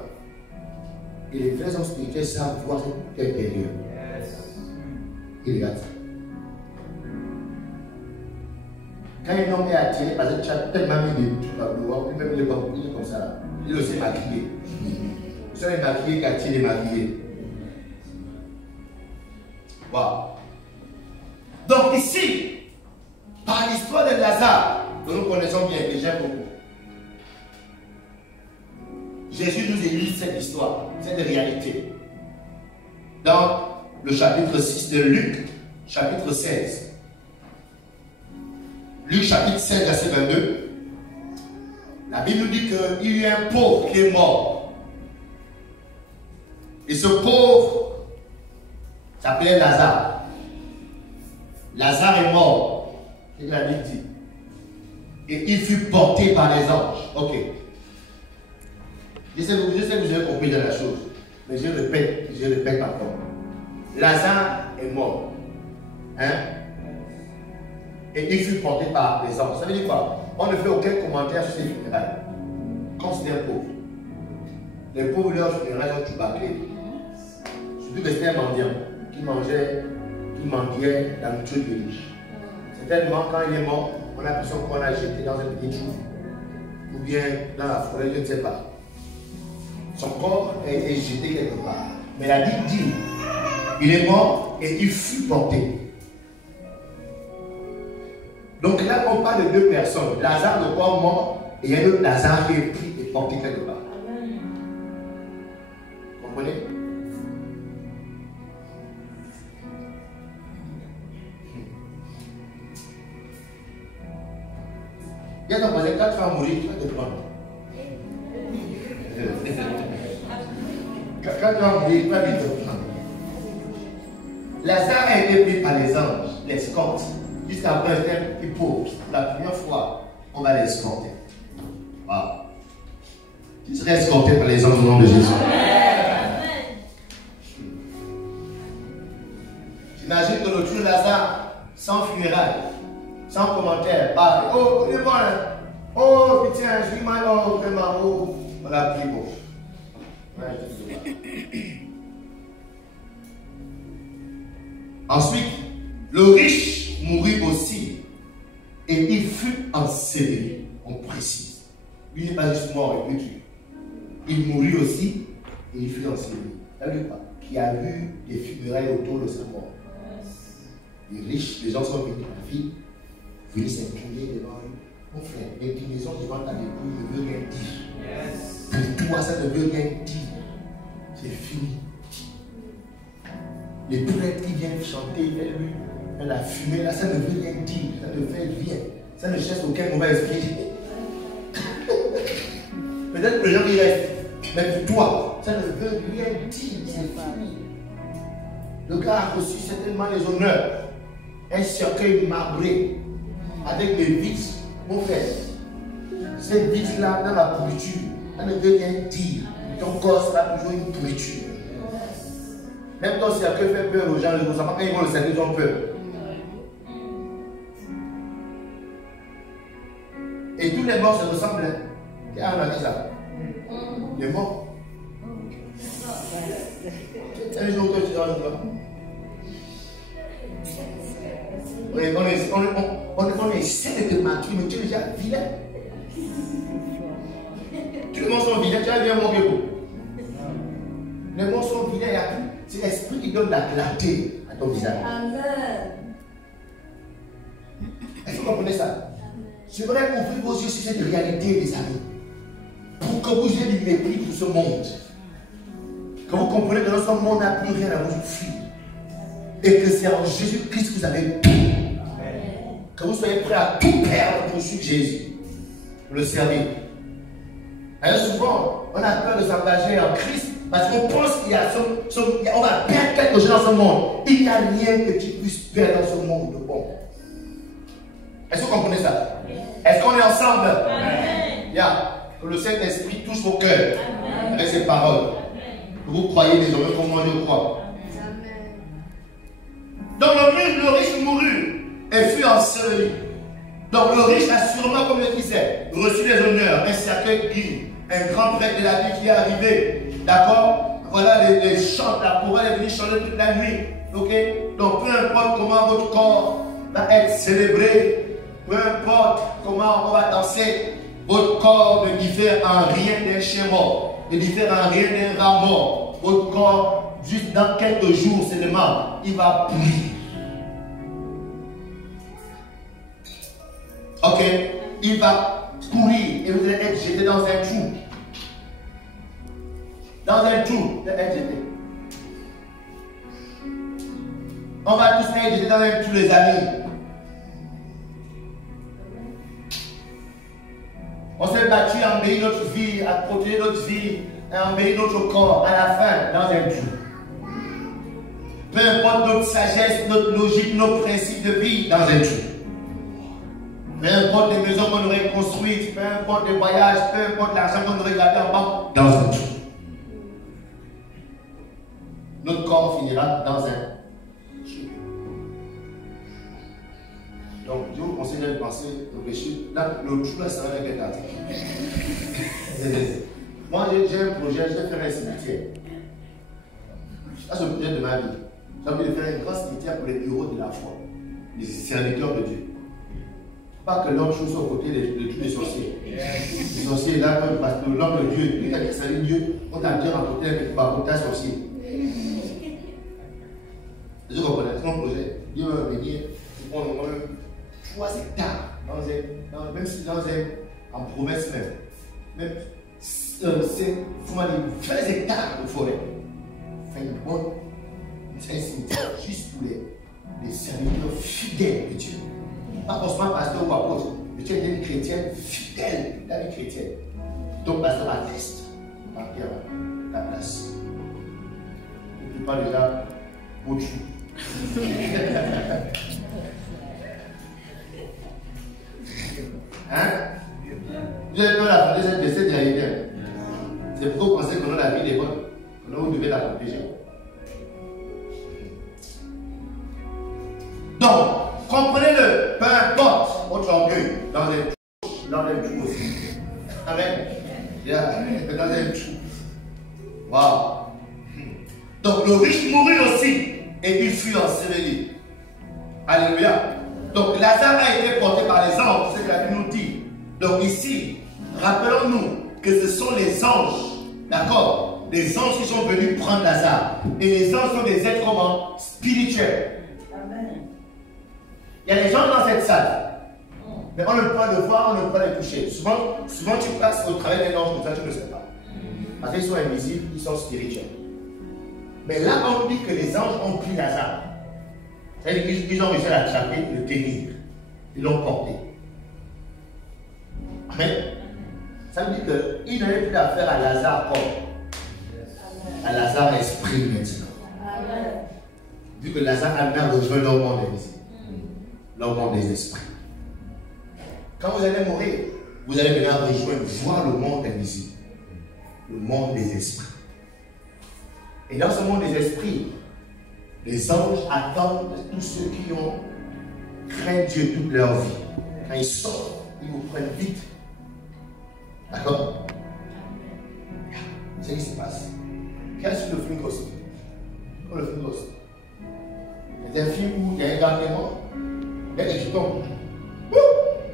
Et les vrais hommes spirituels savent voir cet intérieur. Ils regardent ça. Quand un homme est attiré parce que tu as tellement mis de trucs à vouloir, même il est comme ça. Il aussi maquillé. Vous savez, maquillé qui attire les maquillés. Wow. Donc ici, par l'histoire de Lazare, que nous connaissons bien, que j'aime beaucoup, Jésus nous illustre cette histoire, cette réalité. Dans le chapitre 6 de Luc, chapitre 16. Luc chapitre 16, verset 22. La Bible nous dit qu'il y a un pauvre qui est mort. Et ce pauvre s'appelait Lazare. Lazare est mort. C'est ce que la Bible dit. Et il fut porté par les anges. Ok. Je sais que vous avez compris de la chose. Mais je répète encore. Lazare est mort. Hein? Et il fut porté par les anges. Ça veut dire quoi? On ne fait aucun commentaire sur ces funérailles. Quand c'est un pauvre. Les pauvres, leurs funérailles sont tout bâclés. Surtout que c'était un mendiant qui mendiait la nourriture des riches. C'est tellement quand il est mort, on a l'impression qu'on l'a jeté dans un petit trou. Ou bien dans la forêt, je ne sais pas. Son corps est jeté quelque part. Mais la Bible dit, il est mort et il fut porté. Donc là, on parle de deux personnes. Lazare, le corps mort, et il y a un autre Lazare qui est pris et porté quelque part. Vous comprenez? Il y a ton voisin, quand tu vas mourir, tu vas te prendre. Quand tu vas mourir, tu vas vite te prendre. Lazare a été pris par les anges, l'escorte, jusqu'à un terme qui pose. La première fois, on va l'escorter. Wow. Tu serais escorté par les anges au nom de Jésus. J'imagine que le trou de Lazare, sans funérailles, sans commentaire, parle. Oh, il est bon, hein? Oh, putain, je suis mal, oh, vraiment, oh. On l'a pris, bon. Ensuite, le riche mourut aussi et il fut enseveli. On précise. Lui n'est pas juste mort et puis tué. Il mourut aussi et il fut enseveli. Ça veut dire quoi? Qui a vu des funérailles autour de sa mort. Les riches, les gens sont venus, la vie, venus s'incliner devant lui. Mon frère, l'inclinaison devant ta dépouille ne veut rien dire. Pour toi, ça ne veut rien dire. C'est fini. Les prêtres qui viennent chanter vers lui, la fumée, là, ça ne veut rien dire. Ça ne fait rien. Ça ne cherche aucun mauvais esprit. Peut-être que les gens qui restent, mais pour toi, ça ne veut rien dire. C'est fini. Le gars a reçu certainement les honneurs. Un cercueil marbré avec des vis. Mon frère, ces vis-là dans la pourriture, ça ne veut rien dire. Ton corps sera toujours une pourriture. Même ton cercueil fait peur aux gens, les enfants, quand ils vont le cercueil, ils ont peur. Et tous les morts se ressemblent. Qui a analysé ça? Les morts. Un jour, tu vas le voir. On essaie de te marquer, mais tu es déjà vilain. Tous les morts sont vilains, tu as bien manqué beaucoup. Les morts sont vilains, il y a tout. C'est l'esprit qui donne la clarté à ton visage. Amen. Est-ce que vous comprenez ça? Je voudrais ouvrir vos yeux sur cette réalité, les amis. Pour que vous ayez du mépris pour ce monde. Que vous compreniez que notre monde n'a plus rien à vous offrir. Et que c'est en Jésus-Christ que vous avez tout. Que vous soyez prêts à tout perdre pour suivre Jésus. Pour le servir. Alors souvent, on a peur de s'engager en Christ parce qu'on pense qu'il y a on va perdre quelque chose dans ce monde. Il n'y a rien que tu puisses perdre dans ce monde de bon. Est-ce que vous comprenez ça? Est-ce qu'on est ensemble? Amen. Yeah. Que le Saint-Esprit touche vos cœurs avec ses paroles. Que vous croyez désormais comme moi je crois. Donc le riche mourut et fut enseveli. Donc le riche a sûrement, comme je disais, reçu des honneurs, un cercueil digne, un grand prêtre de la vie qui est arrivé. D'accord? Voilà les chants, la chorale est venue chanter toute la nuit. Ok? Donc peu importe comment votre corps va être célébré, peu importe comment on va danser, votre corps ne diffère en rien d'un chien mort, ne diffère en rien d'un rat mort. Votre corps, juste dans quelques jours seulement, il va pourrir. Ok? Il va pourrir et vous allez être jeté dans un trou. Dans un trou, vous allez être jeté. On va tous être jetés dans un trou, les amis. On s'est battu à embellir notre vie, à protéger notre vie, à embellir notre corps, à la fin, dans un trou. Peu importe notre sagesse, notre logique, nos principes de vie, dans un trou. Peu importe les maisons qu'on aurait construites, peu importe les voyages, peu importe l'argent qu'on aurait gardé en banque, dans un trou. Notre corps finira dans un trou. Donc, je vous conseille de penser, de réfléchir. Là, le trou, là, ça va être un Moi, j'ai un projet, je vais faire un cimetière. Ça, c'est le projet de ma vie. J'ai envie de faire un grand cimetière pour les héros de la foi, les serviteurs de Dieu. Pas que l'homme chose aux côtés de tous les sorciers. Les sorciers là, parce que l'homme de Dieu, lui qui a servi Dieu, on a bien rencontré avec un sorcier. Vous comprenez mon projet? Dieu va venir, on a 3 hectares même si en province même 20 hectares de forêt. Fait un cimetière juste pour les serviteurs fidèles de Dieu. Pas forcément pasteur ou apôtre, mais tu es une chrétienne fidèle, dans une chrétienne. Donc, pasteur atteste, par Pierre, la place. Et puis pas déjà, autre chose. Hein? Vous avez peur d'affronter cette réalité. C'est pourquoi vous pensez que la vie est bonne, que vous devez la protéger. Donc, comprenez-le, peu importe votre orgueil, dans un trou aussi. Amen. Dans un trou. Waouh. Donc, le riche mourut aussi et il fut enseveli. Alléluia. Donc, Lazare a été porté par les anges, c'est ce que la Bible nous dit. Donc, ici, rappelons-nous que ce sont les anges, d'accord? Les anges qui sont venus prendre Lazare. Et les anges sont des êtres comment? Spirituels. Il y a des gens dans cette salle, mais on ne peut pas le voir, on ne peut pas les toucher. Souvent tu passes au travers des anges comme ça, tu ne sais pas. Parce qu'ils sont invisibles, ils sont spirituels. Mais là, on dit que les anges ont pris Lazare. C'est-à-dire qu'ils ont réussi à l'attraper, le tenir. Ils l'ont porté. Amen. Ça veut dire qu'ils n'avaient plus affaire à Lazare corps. À Lazare esprit maintenant. Vu que Lazare a rejoint leur monde invisible. Leur monde des esprits. Quand vous allez mourir, vous allez maintenant rejoindre, voir le monde invisible. Le monde des esprits. Et dans ce monde des esprits, les anges attendent tous ceux qui ont craint Dieu toute leur vie. Quand ils sortent, ils vous prennent vite. D'accord? C'est ce qui se passe. Quel est le film Ghost? Le film Ghost. C'est un film où il y a un gars qui est mort. Et tu tombes.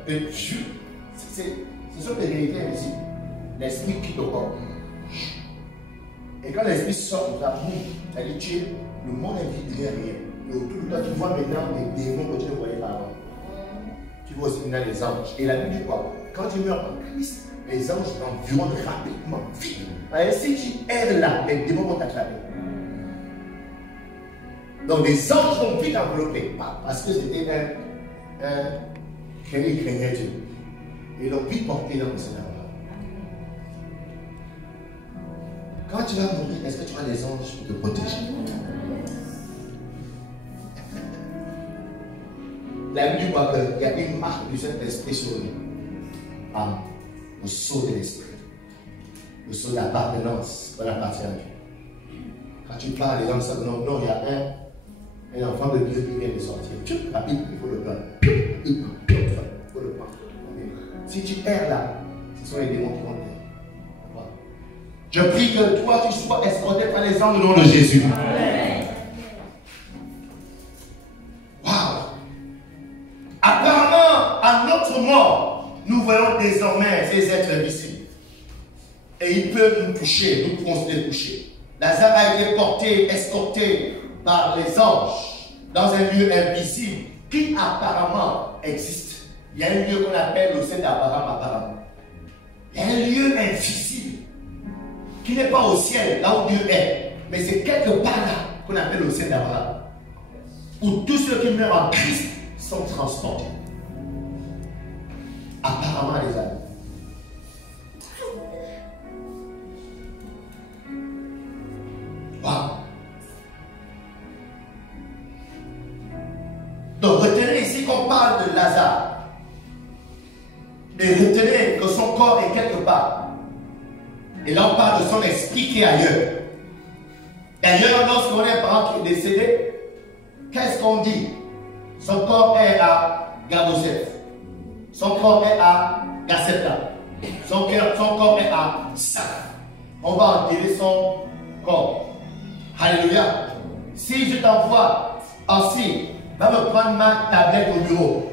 Et ce sont des réalités invisibles. L'esprit quitte au corps. Et quand l'esprit sort de ta bouche, ça dit tu es le monde invisible devient rien. Et autour de toi, tu vois maintenant des démons que tu ne voyais pas avant. Tu vois aussi maintenant les anges. Et la Bible dit quoi? Quand tu meurs en Christ, les anges t'environnent rapidement, vite. Alors, si tu erres là, les démons vont t'attraper. Donc les anges vont vite envelopper. Parce que c'était quelqu'un qui craignait Dieu. Et ils l'ont vite porté dans le Seigneur. Quand tu vas mourir, est-ce que tu as des anges pour te protéger? La Bible dit qu'il y a une marque du Saint-Esprit sur lui. Le sceau de l'Esprit. Le sceau d'appartenance. On appartient à Dieu. Quand tu parles, les gens savent non, il y a un enfant de Dieu qui vient de sortir. Rapide, il faut le prendre. Il faut le prendre. Si tu erres là, ce sont les démons qui vont t'aider. Je prie que toi, tu sois escorté par les anges au nom de Jésus. Waouh! Apparemment, à notre mort, nous voyons désormais ces êtres invisibles. Et ils peuvent nous toucher, nous considérer toucher. Lazare a été porté, escorté par les anges dans un lieu invisible qui apparemment existe. Il y a un lieu qu'on appelle le sein d'Abraham apparemment. Il y a un lieu invisible qui n'est pas au ciel, là où Dieu est, mais c'est quelque part là qu'on appelle le sein d'Abraham, où tous ceux qui meurent en Christ sont transportés. Apparemment, les amis. Wow. Donc, retenez ici qu'on parle de Lazare. Et retenez que son corps est quelque part. Et là, on parle de son esprit qui est ailleurs. D'ailleurs, lorsqu'on a un parent qui est décédé, qu'est-ce qu'on dit? Son corps est à Gabosef. Son corps est à Gasseta. Son corps est à Sac. On va enterrer son corps. Alléluia. Si je t'envoie ainsi, va me prendre ma tablette au bureau.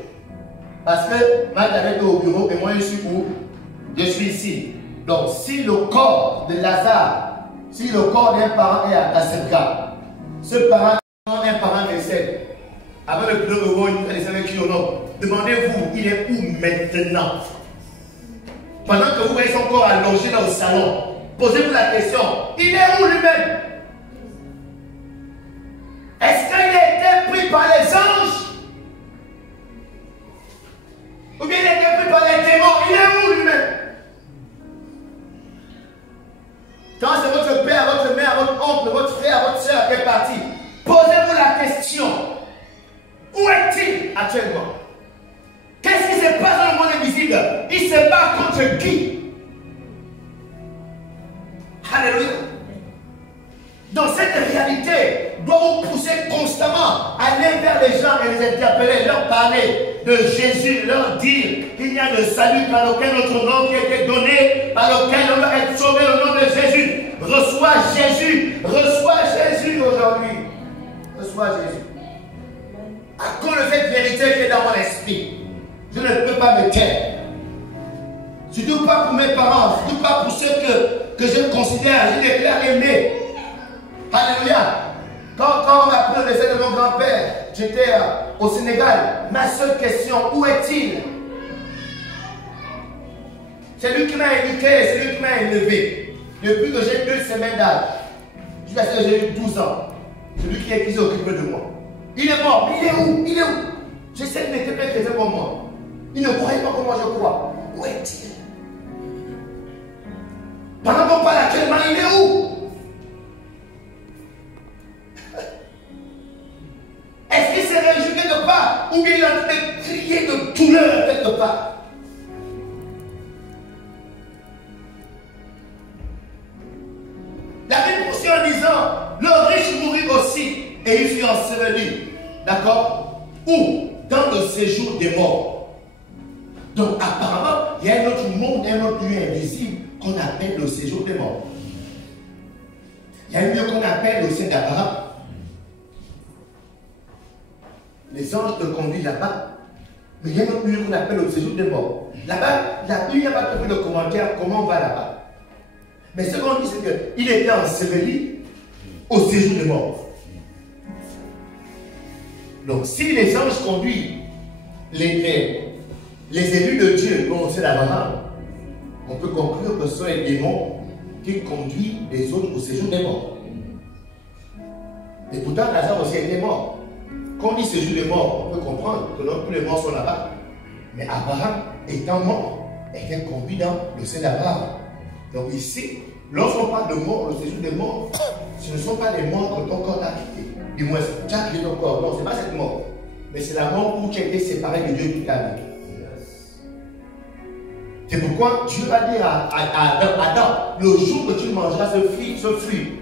Parce que ma tablette est au bureau et moi je suis où? Je suis ici. Donc si le corps de Lazare, si le corps d'un parent est à Kasserka, ce parent, un parent décède, avant le plus heureux, il fait des avec qui ou non. Demandez-vous, il est où maintenant? Pendant que vous voyez son corps allongé dans le salon, posez-vous la question, il est où lui-même? Est-ce qu'il a été pris par les anges? Ou bien il a été pris par les démons? Il est où lui-même? Quand c'est votre père, votre mère, votre oncle, votre frère, votre soeur qui est parti, posez-vous la question, où est-il actuellement? Qu'est-ce qui se passe dans le monde invisible? Il se bat contre qui? Alléluia. Donc cette réalité doit vous pousser constamment à aller vers les gens et les interpeller, leur parler de Jésus, leur dire qu'il y a le salut par lequel notre nom qui a été donné, par lequel on va être sauvé au nom de Jésus. Reçois Jésus aujourd'hui. Reçois Jésus. À cause de cette vérité qui est dans mon esprit, je ne peux pas me taire. Surtout pas pour mes parents, surtout pas pour ceux que je considère, je déclare aimés. Alléluia. Quand on m'a pris le décès de mon grand-père, j'étais au Sénégal. Ma seule question, où est-il? C'est lui qui m'a éduqué, c'est lui qui m'a élevé. Depuis que j'ai 2 semaines d'âge, jusqu'à ce que j'ai eu 12 ans, c'est lui qui s'est occupé de moi. Il est mort, mais il est où? Il est où? J'essaie de m'écouter que c'est pour moi. Il ne croyait pas comme moi je crois. Où est-il? Pendant qu'on parle actuellement, il est où? Est-ce qu'il s'est réjoui quelque part? Ou bien il est en train de crier de douleur quelque part? La Bible poursuit en disant, le riche mourut aussi et il fut enseveli. D'accord? Ou dans le séjour des morts. Donc apparemment, il y a un autre monde, un autre lieu invisible qu'on appelle le séjour des morts. Il y a un lieu qu'on appelle le sein d'Abraham. Les anges te conduisent là-bas. Mais il y a un autre lieu qu'on appelle le séjour des morts. Là-bas, la Bible n'a pas trouvé de commentaire comment on va là-bas. Mais ce qu'on dit, c'est qu'il était enseveli au séjour des morts. Donc, si les anges conduisent les élus de Dieu, comme on sait d'Abraham, on peut conclure que ce sont les démons qui conduisent les autres au séjour des morts. Et pourtant, Lazare aussi était mort. Quand on dit séjour des morts, on peut comprendre que non tous les morts sont là-bas. Mais Abraham, étant mort, était conduit dans le sein d'Abraham. Donc ici, lorsqu'on parle de mort, le séjour des morts, ce ne sont pas les morts que ton corps t'a quitté. Du moins, tu as quitté ton corps. Non, ce n'est pas cette mort. Mais c'est la mort où tu as été séparé de Dieu toute ta vie. C'est pourquoi Dieu va dire à Adam, le jour que tu mangeras ce fruit,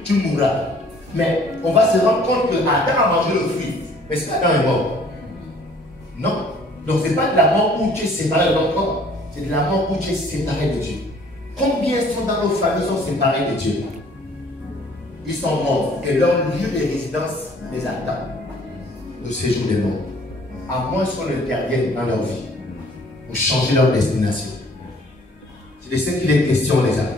tu mourras. Mais on va se rendre compte que Adam a mangé le fruit. Mais c'est Adam est mort. Non. Donc ce n'est pas de la mort où tu es séparé de ton corps. C'est de la mort où tu es séparé de Dieu. Combien sont dans nos familles sont séparés de Dieu? Ils sont morts et leur lieu de résidence les attend. Le séjour des morts. À moins qu'on intervienne dans leur vie pour changer leur destination. C'est de ce qu'il est question, les amis.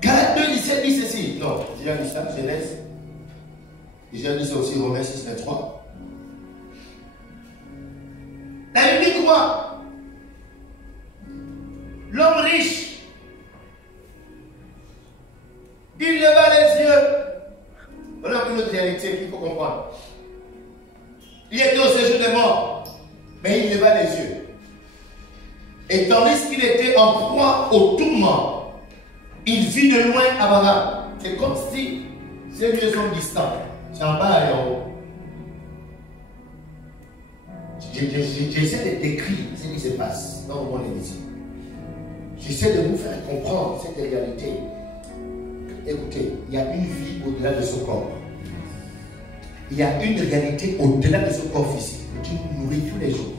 Galates 2:17 dit ceci. Non, j'ai déjà dit ça, Genèse. J'ai déjà dit ça aussi, Romains 6:23. La Bible dit quoi? L'homme riche, il leva les yeux. Voilà une autre réalité qu'il faut comprendre. Il était au séjour des morts, mais il leva les yeux. Et tandis qu'il était en proie au tourment, il vit de loin Abraham. C'est comme si ces lieux sont distants. C'est en bas et en haut. J'essaie de décrire ce qui se passe dans le monde invisible. J'essaie de vous faire comprendre cette réalité. Écoutez, il y a une vie au-delà de ce corps. il y a une réalité au-delà de ce corps physique. Tu nourris tous les jours.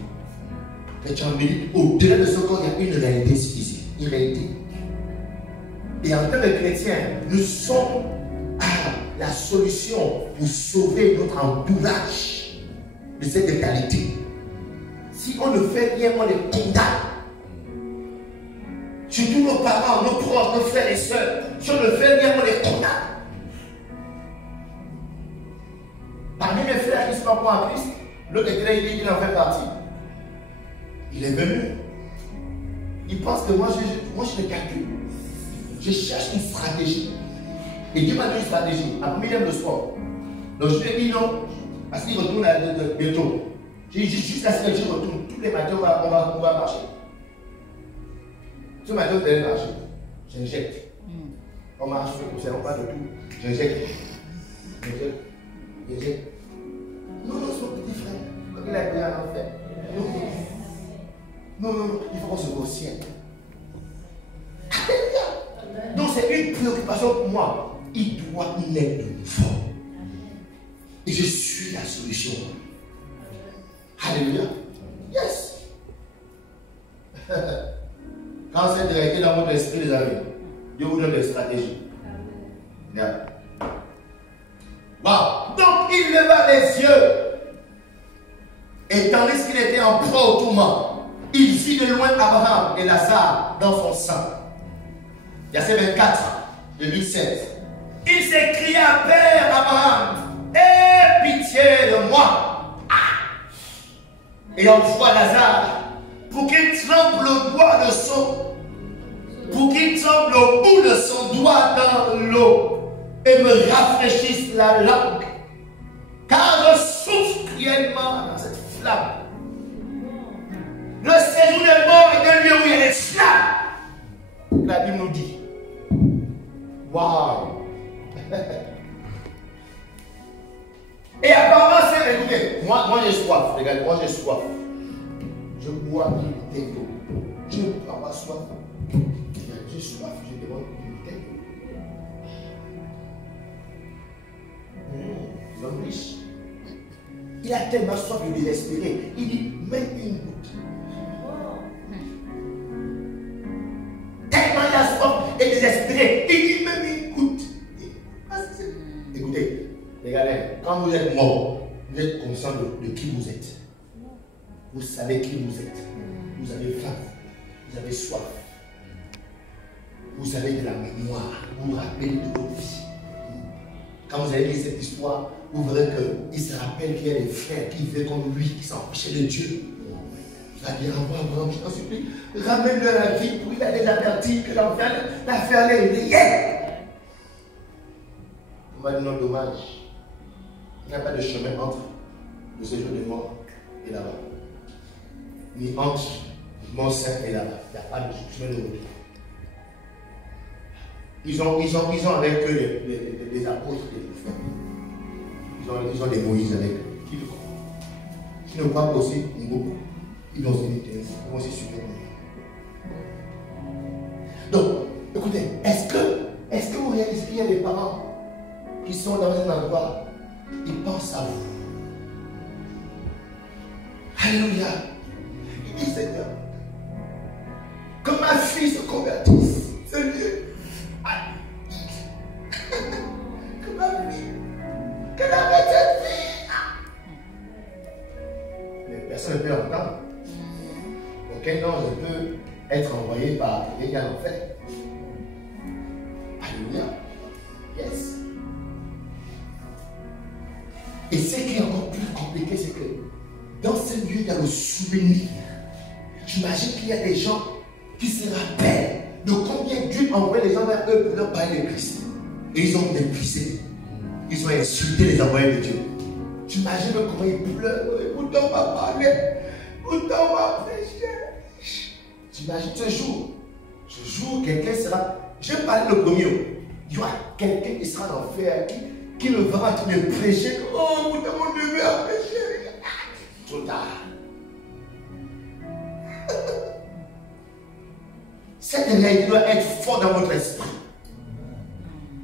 Mais tu en médites, au-delà de ce corps, il y a une réalité physique. Une réalité. Et en tant que chrétiens, nous sommes la solution pour sauver notre entourage de cette réalité. Si on ne fait rien, on les condamne. Surtout nos parents, nos proches, nos frères et sœurs. Si on ne fait rien, on les condamne. Parmi mes frères qui ne sont pas en Christ, l'autre était là, il dit qu'il en fait partie. Il est venu. Il pense que moi je le calcule. Je cherche une stratégie. Et Dieu m'a donné une stratégie. Après, il aime le sport. Donc je lui ai dit non. Parce qu'il retourne bientôt. J'ai dit juste la semaine, je retourne. Tous les matins, on va marcher. Ce matin, vous allez marcher. J'injecte. On marche, on parle de tout. J'injecte. J'injecte. Non, c'est mon petit frère. Comme il a été en enfer. Non, il faut qu'on se voit au ciel. Donc c'est une préoccupation pour moi. Il doit naître de nouveau. Et je suis la solution. Alléluia. Yes. Quand c'est directé dans votre esprit, les amis, Dieu vous donne des stratégies. Yeah. Wow. Donc il leva les yeux. Et tandis qu'il était en proie au tourment, il vit de loin Abraham et Lazare dans son sein. Verset 24 de Luc 16. Il s'écria, Père Abraham, aie pitié de moi. Et envoie Lazare pour qu'il trempe le bout de son, au bout de son doigt dans l'eau et me rafraîchisse la langue. Car je souffre cruellement dans cette flamme. Le séjour des morts est un lieu où il y a des flammes. La Bible nous dit. Waouh! Et apparemment, c'est, écoutez, moi j'ai soif, regardez, moi j'ai soif. Je bois une bouteille d'eau. Je ne prends pas soif. J'ai soif, je demande une bouteille d'eau. L'homme riche. Il a tellement soif de désespérer. Il dit, même une goutte. Tellement il a soif et désespéré. Il dit, même une goutte. Écoutez, regardez, quand vous êtes mort, vous êtes conscient de qui vous êtes. Vous savez qui vous êtes. Vous avez faim. Vous avez soif. Vous avez de la mémoire. Vous vous rappelez de votre vie. Quand vous allez lire cette histoire, vous verrez qu'il se rappelle qu'il y a des frères qui vivaient comme lui, qui s'empêchaient de Dieu. Il va dire, Abraham, je t'en supplie, ramène-le à la vie pour il a déjà averti que l'enfer l'a fait aller. Il dit, yeah! On va dire non, dommage. Il n'y a pas de chemin entre le séjour des morts et là-bas. Ni entre mon sein et là-bas. Il n'y a pas de chemin de retour. Ils ont avec eux les apôtres. Ils ont des Moïse avec eux. Qui ne croient pas aussi beaucoup. Ils vont aussi suivre. Donc, écoutez, est-ce que vous réalisez qu'il y a des parents qui sont dans un endroit, ils pensent à vous. Alléluia. Il dit, Seigneur, que ma fille se convertisse. Seigneur. Que ma fille, qu'elle arrête cette fille. Mais personne ne peut entendre. Aucun ange ne peut être envoyé par quelqu'un en fait. Alléluia. Yes. Et ce qui est encore plus compliqué, c'est que dans ce lieu, il y a le souvenir. J'imagine qu'il y a des gens qui se rappellent de combien Dieu envoie les gens vers eux pour leur parler de Christ. Et ils ont méprisé. Ils ont insulté les envoyés de Dieu. J'imagine comment ils pleurent. Pourtant on m'a parlé. Pourtant on m'a prêché. J'imagine ce jour, quelqu'un sera. Je vais parler le premier. Il y aura quelqu'un qui sera en enfer, qui ne va pas me prêcher. Oh, pourtant mon Dieu a prêché. Trop tard. Cette réalité doit être forte dans votre esprit.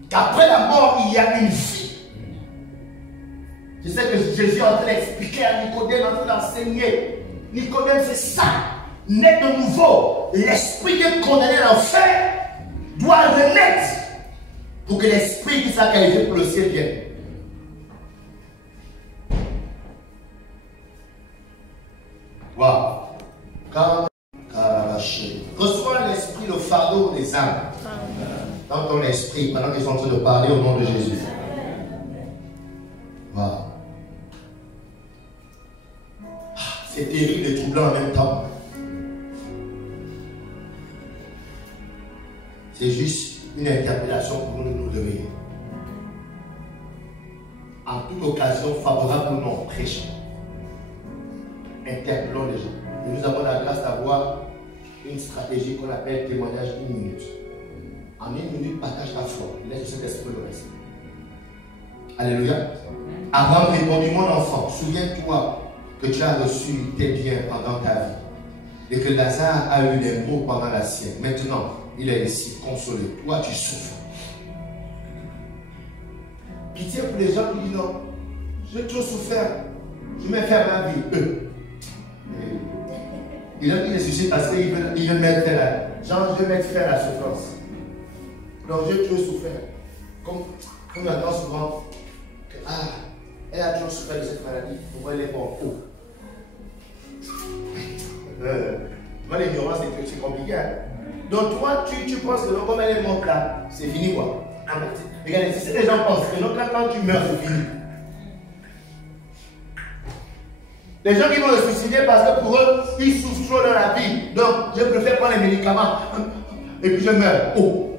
Qu'après la mort, il y a une vie. Je sais que Jésus est en train d'expliquer à Nicodème, en train d'enseigner. Nicodème, c'est ça. Naître de nouveau. L'esprit qui est condamné à l'enfer doit renaître pour que l'esprit qui soit qualifié pour le ciel vienne. Waouh. Reçois l'esprit, le fardeau des âmes dans ton esprit pendant qu'ils sont en train de parler au nom de Jésus. Waouh. C'est terrible et troublant en même temps. C'est juste une interpellation pour nous de nous lever. En toute occasion, favorable ou non, prêchons. Interpellons les gens. Et nous avons la grâce d'avoir une stratégie qu'on appelle témoignage 1 minute. En 1 minute, partage ta foi. Laisse le Saint-Esprit le reste. Alléluia. Abraham répondit, mon enfant, souviens-toi que tu as reçu tes biens pendant ta vie et que Lazare a eu des maux pendant la sienne. Maintenant, il est ici, consolé. Toi, tu souffres. Pitié pour les gens qui disent non, j'ai trop souffert, je vais faire ma vie. Il a dit des soucis parce qu'il veut mettre faire genre, je vais mettre faire la souffrance. Donc, j'ai trop souffert. Comme on entend souvent que, elle a trop souffert de cette maladie, pourquoi elle est morte? Moi, l'ignorance, c'est compliqué. Hein? Donc, toi, tu penses que comme elle est morte là, c'est fini quoi. Regardez, si les gens pensent que là, quand tu meurs, c'est fini. Les gens qui vont se suicider parce que pour eux, ils souffrent trop dans la vie. Donc, je préfère prendre les médicaments et puis je meurs. Oh.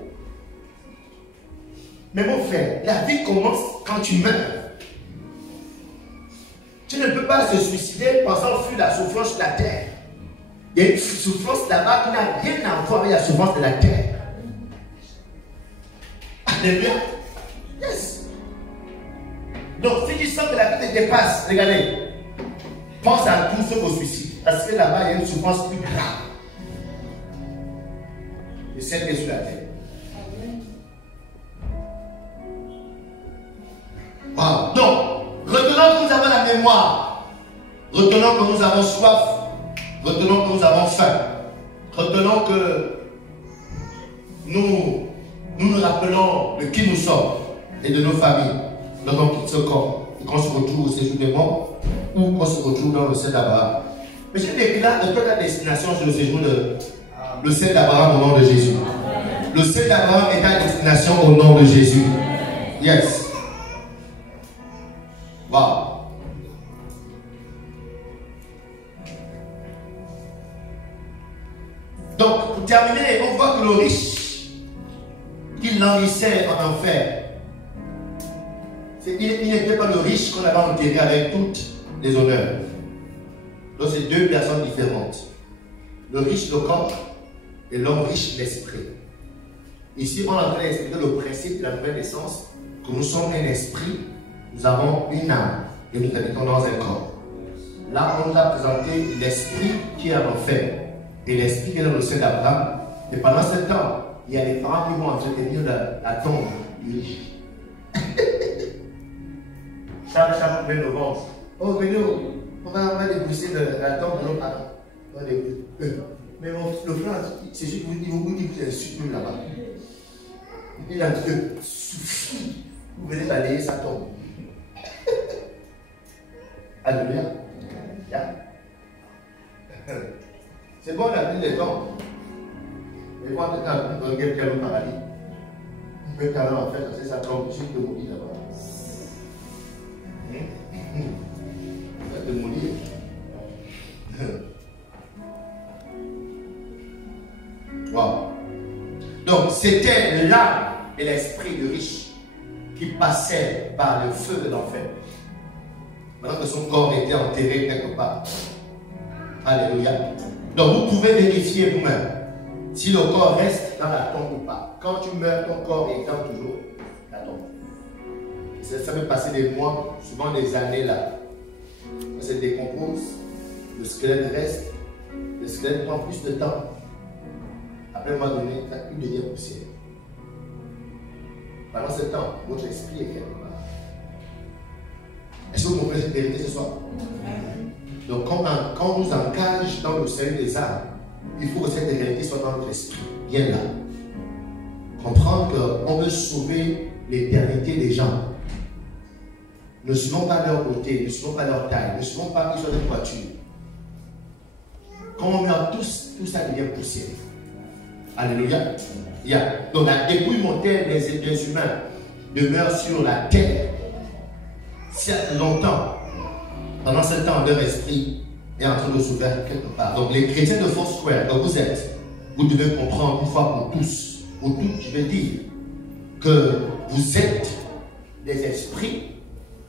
Mais mon frère, la vie commence quand tu meurs. Tu ne peux pas se suicider pensant fuir la souffrance de la terre. Il y a une souffrance là-bas qui n'a rien à voir avec la souffrance de la terre. Alléluia. Yes. Donc, si tu sens que la vie te dépasse, regardez, pense à tous ceux au suicide. Parce que là-bas, il y a une souffrance plus grave que celle qui est sur la terre. Wow. Donc, retenons que nous avons la mémoire. Retenons que nous avons soif. Retenons que nous avons faim. Retenons que nous nous rappelons de qui nous sommes et de nos familles lorsqu'on quitte ce corps et qu'on se retrouve au séjour des morts ou qu'on se retrouve dans le ciel d'Abraham. Mais je déclare que la destination sur le séjour de le ciel d'Abraham au nom de Jésus. Le ciel d'Abraham est ta destination au nom de Jésus. Yes. Wow. Donc, pour terminer, on voit que le riche, qui languissait en enfer, il n'était pas le riche qu'on avait enterré avec toutes les honneurs. Donc, c'est deux personnes différentes. Le riche, le corps, et l'homme riche, l'esprit. Ici, on est en train d'expliquer le principe de la nouvelle naissance, que nous sommes un esprit, nous avons une âme, et nous habitons dans un corps. Là, on nous a présenté l'esprit qui est en enfer. Et l'esprit qui est dans le ciel d'Abraham. Et pendant ce temps, il y a des parents qui vont entretenir la tombe du riche. Chaque 1er novembre. Oh, venez, on va dépousser la tombe de nos parents. Mais le frère, c'est juste pour vous dire que vous insultez là-bas. Il a dit que vous venez balayer sa tombe. Alléluia. Yeah. C'est bon d'appeler les gens. Mais quand tu as quelqu'un au paradis, on peut quand même en fait, c'est ça tombe, tu peux mourir là-bas. Tu vas te mourir. Wow. Donc c'était l'âme et l'esprit de riche qui passait par le feu de l'enfer. Maintenant que son corps était enterré quelque part. Alléluia. Donc vous pouvez vérifier vous-même si le corps reste dans la tombe ou pas. Quand tu meurs, ton corps est dans toujours la tombe. Ça peut passer des mois, souvent des années là. Ça se décompose, le squelette reste, le squelette prend plus de temps. Après un moment donné, il devient poussière. Pendant ce temps, votre esprit est quelque part. Est-ce que vous comprenez cette vérité ce soir? Donc, quand on nous engage dans le salut des âmes, il faut que cette vérité soit dans notre esprit, bien là. Comprendre qu'on veut sauver l'éternité des gens. Ne suivons pas leur beauté, ne suivons pas leur taille, ne suivons pas qu'ils soient des voitures. Quand on meurt tous, tout ça devient poussière. Alléluia. Donc la dépouille mortelle des humains demeure sur la terre. Certes longtemps, pendant ce temps, leur esprit est en train de s'ouvrir quelque part. Donc les chrétiens de Foursquare, que vous êtes, vous devez comprendre une fois pour tous, pour toutes, je vais dire, que vous êtes des esprits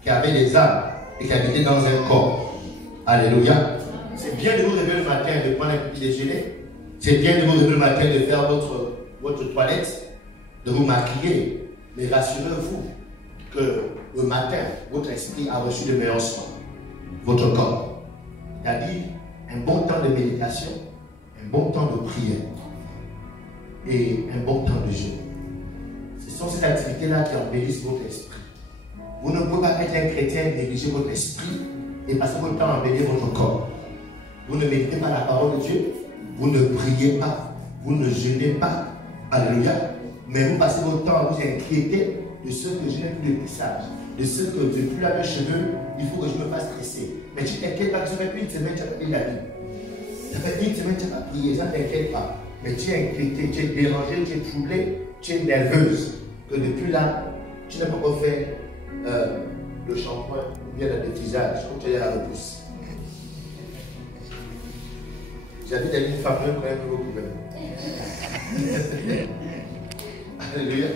qui avaient des âmes et qui habitaient dans un corps. Alléluia. C'est bien de vous réveiller le matin et de prendre un petit déjeuner. C'est bien de vous réveiller le matin et de faire votre toilette, de vous maquiller. Mais rassurez-vous que le matin, votre esprit a reçu de meilleurs soins. Votre corps. C'est-à-dire un bon temps de méditation, un bon temps de prière et un bon temps de jeûne. Ce sont ces activités-là qui embellissent votre esprit. Vous ne pouvez pas être un chrétien et négliger votre esprit et passer votre temps à embellir votre corps. Vous ne méditez pas la parole de Dieu, vous ne priez pas, vous ne jeûnez pas. Alléluia. Mais vous passez votre temps à vous inquiéter de ceux que je n'ai plus de tissage, de ceux que je n'ai plus la mes cheveux, il faut que je me fasse stresser. Mais tu t'inquiètes pas que ça fait une semaine, tu n'as pas pris la vie. Ça fait une semaine, tu n'as pas prié, ça ne t'inquiète pas. Mais tu es inquiété, tu es dérangé, tu es troublé, tu es nerveuse. Que depuis là, tu n'as pas refait le shampoing ou bien le défrisage, comme tu es à la repousse. J'habite avec une femme, je connais plus beaucoup même. Alléluia.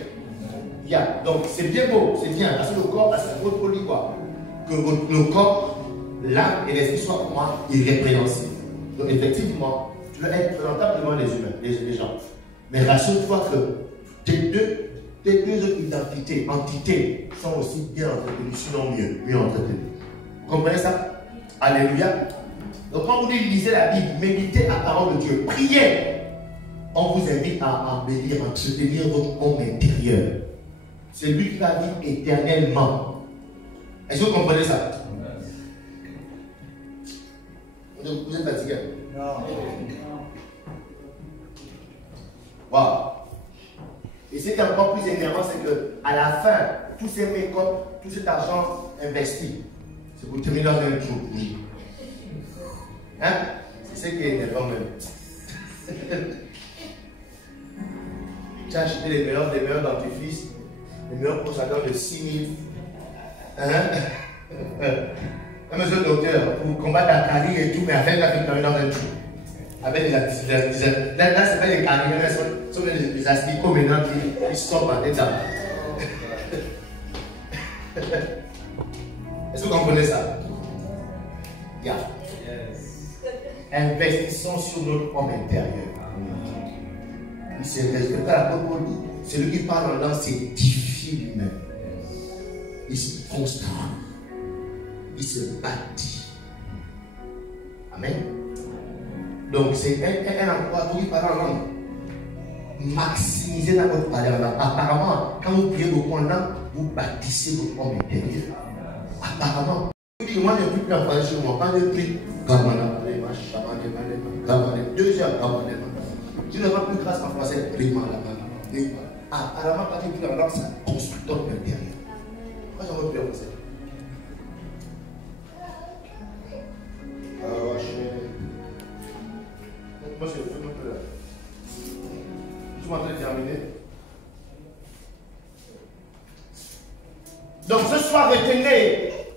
Donc c'est bien beau, c'est bien, parce que le corps, parce que votre dit quoi? Que le corps, l'âme et l'esprit soient pour moi irrépréhensibles. Donc effectivement, tu dois être présentable devant les humains, les gens. Mais rassure-toi que tes deux autres entités sont aussi bien entretenues, sinon mieux entretenues. Vous comprenez ça? Alléluia. Donc quand vous lisez la Bible, méditez la parole de Dieu, priez. On vous invite à embellir, à entretenir votre homme intérieur. C'est lui qui va vivre éternellement. Est-ce que vous comprenez ça? Vous êtes fatigué? Non. Waouh. Et ce qui est encore plus énervant, c'est qu'à la fin, tous ces make-up, tout cet argent investi, c'est pour terminer dans un trou. Hein? C'est ce qui est énervant même. Tu as acheté les meilleurs dentifrices, les meilleurs procédures de 6 000. Hein? Un monsieur docteur, pour combattre la carie et tout, mais après, il a fait dans un trou. Avec les là, c'est pas les caries, mais ce sont les asticots maintenant qui sortent par dedans. Est-ce que vous comprenez ça? Yeah. Investissons sur notre homme intérieur. Il se respecte la parole. Celui qui parle en langue s'édifie lui-même. Il se construit. Il se bâtit. Amen. Donc c'est un endroit où il parle en langue. Maximisez dans votre parole en langue. Apparemment, quand vous priez beaucoup en langue, vous bâtissez votre homme intérieur. Apparemment. Moi, je ne peux plus en parler chez moi. Quand je prie, 2 heures, tu n'as pas plus grâce en français. Apparemment, quand tu pries en langue, ça construit ton intérieur. Moi, j'en veux plus en français. Moi, je fais un peu là. Tu m'entends terminer? Donc, ce soir, retenez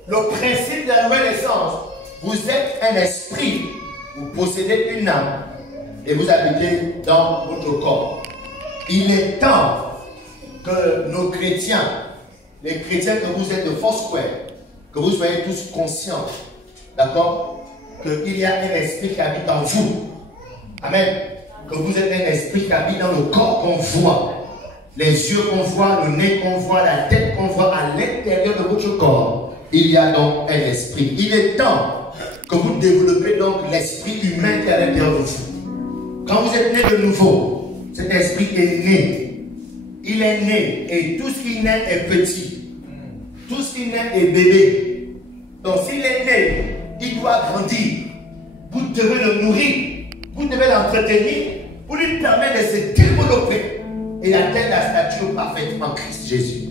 le principe de la nouvelle naissance. Vous êtes un esprit, vous possédez une âme et vous habitez dans votre corps. Il est temps que nos chrétiens, les chrétiens que vous êtes de Foursquare, que vous soyez tous conscients, d'accord, qu'il y a un esprit qui habite en vous. Amen. Que vous êtes un esprit qui habite dans le corps qu'on voit. Les yeux qu'on voit, le nez qu'on voit, la tête qu'on voit à l'intérieur de votre corps. Il y a donc un esprit. Il est temps que vous développez donc l'esprit humain qui est à l'intérieur de vous. Quand vous êtes né de nouveau, cet esprit est né. Il est né et tout ce qui naît est petit. Tout ce qui naît est bébé. Donc s'il est né, il doit grandir. Vous devez le nourrir, vous devez l'entretenir pour lui permettre de se développer et atteindre la stature parfaite en Christ Jésus.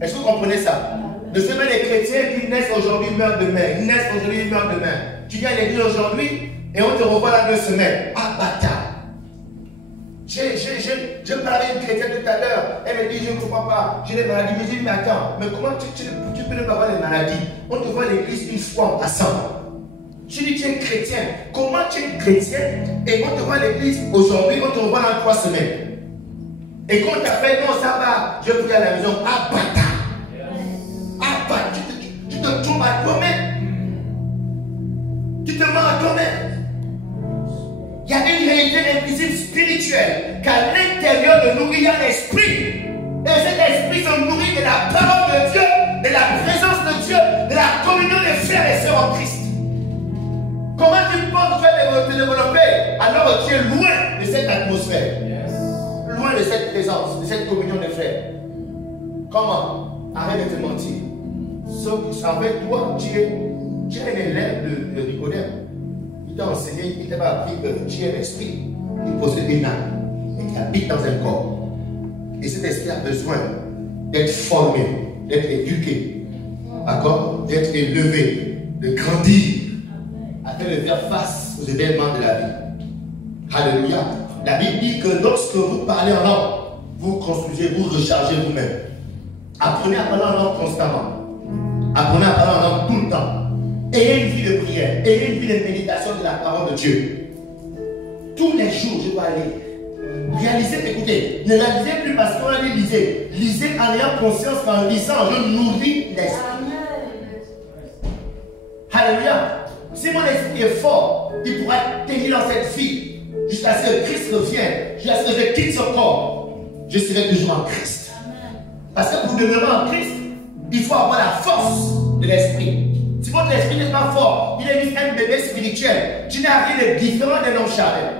Est-ce que vous comprenez ça? Nous sommes des chrétiens qui naissent aujourd'hui, meurent demain. Ils naissent aujourd'hui, ils meurent demain. Tu viens à l'église aujourd'hui et on te revoit dans 2 semaines. Ah, bâtard! Je parlais à une chrétienne tout à l'heure. Elle me dit, je ne comprends pas. J'ai des maladies. Je me dis, mais attends, mais comment tu peux ne pas avoir des maladies? On te voit à l'église une fois en passant. Tu dis, tu es chrétien. Comment tu es chrétien et on te voit à l'église aujourd'hui, on te revoit dans 3 semaines. Et quand tu appelles, non, ça va, je prie à la maison. Ah, bâtard! Ah, bâtard! Tu te trompes à toi-même. Tu te mens à toi-même. Il y a une réalité invisible spirituelle qu'à l'intérieur de nous, il y a l'esprit. Et cet esprit se nourrit de la parole de Dieu, de la présence de Dieu, de la communion des frères et sœurs en Christ. Comment tu penses te développer alors que tu es loin de cette atmosphère, loin de cette présence, de cette communion des frères? Comment? Arrête de te mentir. Sauf qu'avec toi, tu es un élève de Nicodème. Il t'a enseigné, il t'a appris que tu es l'esprit qui possède une âme et qui habite dans un corps. Et cet esprit a besoin d'être formé, d'être éduqué, d'accord, d'être élevé, de grandir, afin de faire face aux événements de la vie. Alléluia. La Bible dit que lorsque vous parlez en langue, vous construisez, vous rechargez vous-même. Apprenez à parler en langue constamment. Apprenez à parler en langue tout le temps. Ayez une vie de prière, ayez une vie de méditation de la parole de Dieu. Tous les jours, je dois aller. Réalisez, écoutez, ne la lisez plus parce qu'on a dit lisez. Lisez en ayant conscience qu'en lisant, je nourris l'esprit. Alléluia. Si mon esprit est fort, il pourra tenir dans cette vie jusqu'à ce que Christ revienne, jusqu'à ce que je quitte ce corps. Je serai toujours en Christ. Parce que pour demeurer en Christ, il faut avoir la force de l'esprit. Si votre esprit n'est pas fort, il est juste un bébé spirituel. Tu n'as rien de différent d'un homme charnel.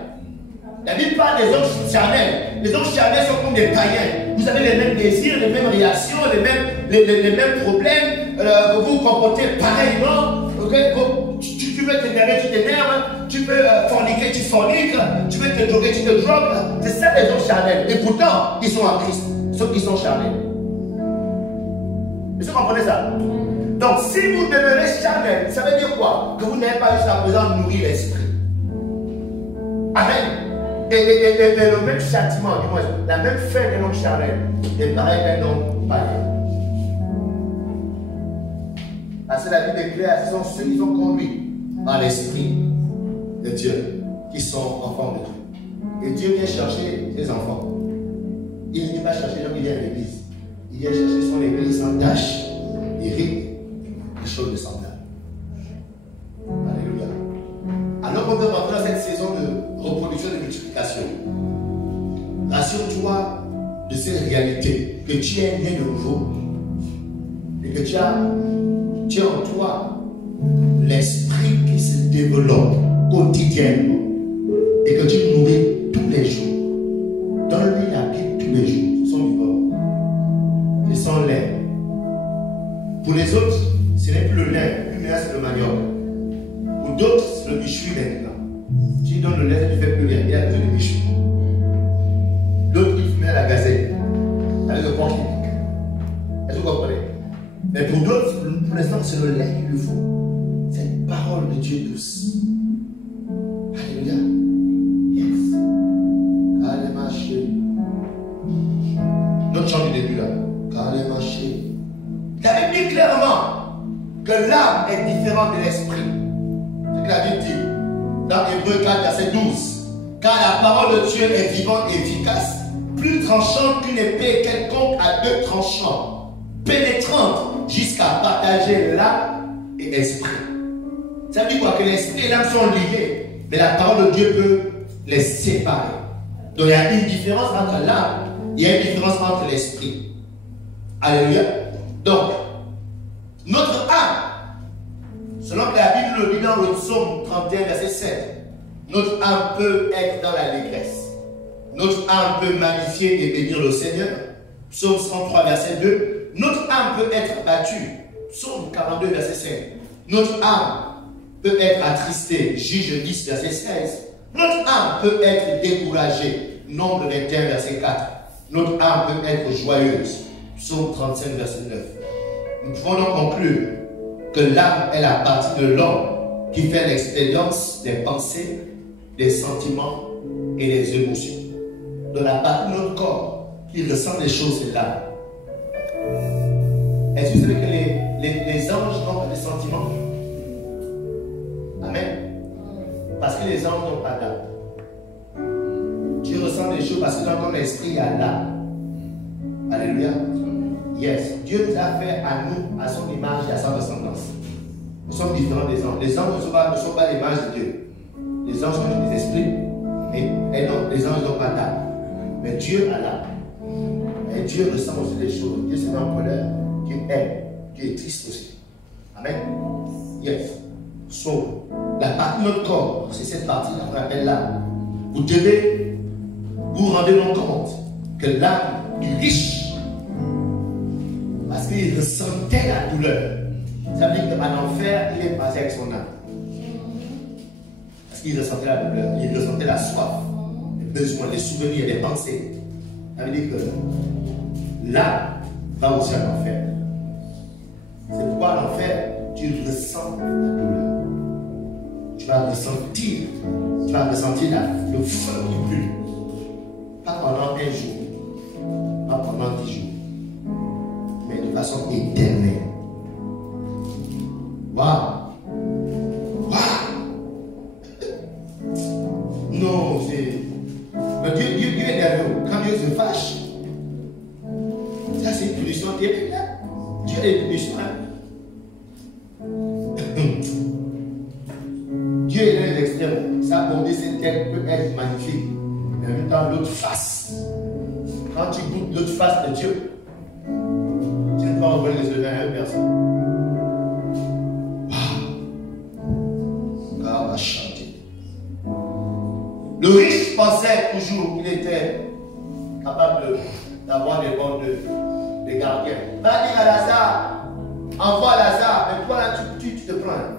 La Bible parle des hommes charnels. Les hommes charnels sont comme des païens. Vous avez les mêmes désirs, les mêmes réactions, les mêmes problèmes. Vous vous comportez pareillement. Okay? Tu veux t'énerver, tu t'énerves. Tu veux forniquer, tu forniques. Tu veux te droguer, tu te drogues. C'est ça les hommes charnels. Et pourtant, ils sont en Christ. Ceux qui sont charnels. Est-ce que vous comprenez ça? Donc, si vous demeurez charnel, ça veut dire quoi? Que vous n'avez pas jusqu'à présent nourri l'esprit. Amen. Et le même châtiment, du moins, la même fin d'un homme charnel est pareil d'un homme païen. Parce que la Bible est claire, ce sont ceux qui sont conduits par l'esprit de Dieu, qui sont enfants de Dieu. Et Dieu vient chercher ses enfants. Il ne vient pas chercher les gens qui viennent à l'église. Il vient chercher son église sans tâche, et rides. Choses de semblable. Alléluia. Alors qu'on peut rentrer dans cette saison de reproduction et de multiplication, rassure-toi de cette réalité que tu es né de nouveau et que tu as en toi l'esprit qui se développe quotidiennement et que tu nourris tous les jours. Donne-lui la Bible tous les jours, son vivant et son lait. Pour les autres, ce n'est plus le lait, plus c'est le manioc. Pour d'autres, c'est le méchoui maintenant. Tu lui donnes le lait, tu ne fais plus rien, il a besoin de méchoui. D'autres, ils fument à la gazette, avec le porc. Est-ce que vous comprenez? Mais pour d'autres, pour l'instant, c'est le lait qu'il lui faut. Cette parole de Dieu douce. Alléluia. Yes. Allez, marcher. Notre chant du début là. Allez, marcher. Il avait dit clairement que l'âme est différente de l'esprit. C'est ce que la Bible dit dans Hébreux 4, verset 12. Car la parole de Dieu est vivante et efficace, plus tranchante qu'une épée quelconque à 2 tranchants, pénétrante jusqu'à partager l'âme et l'esprit. Ça veut dire quoi? Que l'esprit et l'âme sont liés, mais la parole de Dieu peut les séparer. Donc il y a une différence entre l'âme, il y a une différence entre l'esprit. Alléluia. Donc, notre âme, selon que la Bible le dit dans le psaume 31, verset 7, notre âme peut être dans l'allégresse. Notre âme peut magnifier et bénir le Seigneur. Psaume 103, verset 2. Notre âme peut être battue, Psaume 42, verset 5. Notre âme peut être attristée. Juge 10, verset 16. Notre âme peut être découragée. Nombre 21, verset 4. Notre âme peut être joyeuse. Psaume 35, verset 9. Nous pouvons donc conclure que l'âme est la partie de l'homme qui fait l'expérience des pensées, des sentiments et des émotions. Dans la partie de notre corps qui ressent des choses, c'est l'âme. Est-ce que vous savez que les anges n'ont pas de sentiments? Amen. Parce que les anges n'ont pas d'âme. Tu ressens des choses parce que dans ton esprit, il y a l'âme. Alléluia. Yes. Dieu nous a fait à nous, à son image et à sa ressemblance. Nous sommes différents des anges. Les anges ne sont pas l'image de Dieu. Les anges sont des esprits. Et non, les anges n'ont pas d'âme. Mais Dieu a l'âme. Et Dieu ressent aussi les choses. Dieu c'est en colère, Dieu aime, Dieu est triste aussi. Amen. Yes. So, la partie de notre corps, c'est cette partie-là qu'on appelle l'âme. Vous devez vous rendre compte que l'âme est riche. Parce qu'il ressentait la douleur. Ça veut dire qu'en enfer, il est passé avec son âme. Parce qu'il ressentait la douleur, il ressentait la soif, les besoins, les souvenirs, les pensées. Ça veut dire que l'âme va aussi en enfer. C'est pourquoi en enfer, tu ressens la douleur. Tu vas ressentir le feu qui brûle. Pas pendant un jour, pas pendant 10 jours, mais de façon éternelle. Waouh! Non, c'est. Mais Dieu est nerveux. Quand Dieu se fâche, ça c'est une punition terrible. Dieu est une punition. Dieu est l'un des extrêmes. Sa bonté, cette tête peut être magnifique. Mais en même temps, l'autre face. Quand tu goûtes l'autre face de Dieu, tu ne peux pas envoyer les yeux à une personne. Waouh! God va chanter. Le riche pensait toujours qu'il était capable d'avoir des bons de gardiens. Va dire à Lazare, envoie Lazare, mais toi là tu te prends.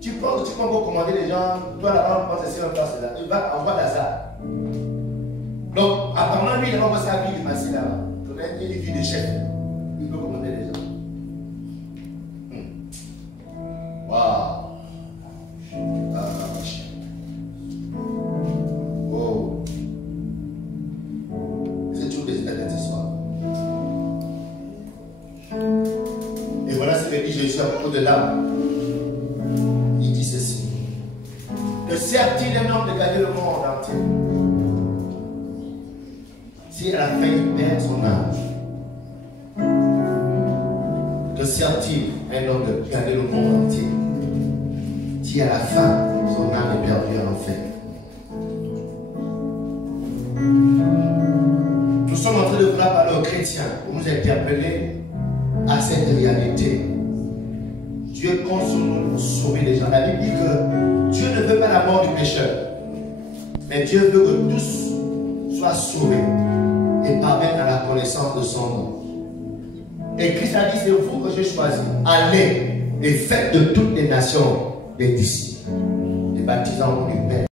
Tu penses que tu peux encore commander les gens, toi là-bas, on pense ici, on passe là. Il va envoie Lazare. Donc, apparemment, lui, il va commencer à vivre facile là-bas. Il est une vie de chef. Il peut commander les gens. Waouh! Oh! C'est toujours des états d'histoire. Et voilà ce que dit Jésus à propos de l'âme. Il dit ceci. Que sert-il un homme de gagner le monde entier? Si à la fin il perd son âme, que sert-il un homme de gagner le monde entier? Si à la fin son âme est perdue en enfer. Nous sommes en train de vouloir parler aux chrétiens pour nous interpeller à cette réalité. Dieu compte sur nous pour sauver les gens. La Bible dit que Dieu ne veut pas la mort du pécheur, mais Dieu veut que tous soient sauvés et parviennent à la connaissance de son nom. Et Christ a dit, c'est vous que j'ai choisi. Allez et faites de toutes les nations des disciples, les baptisant au nom du Père.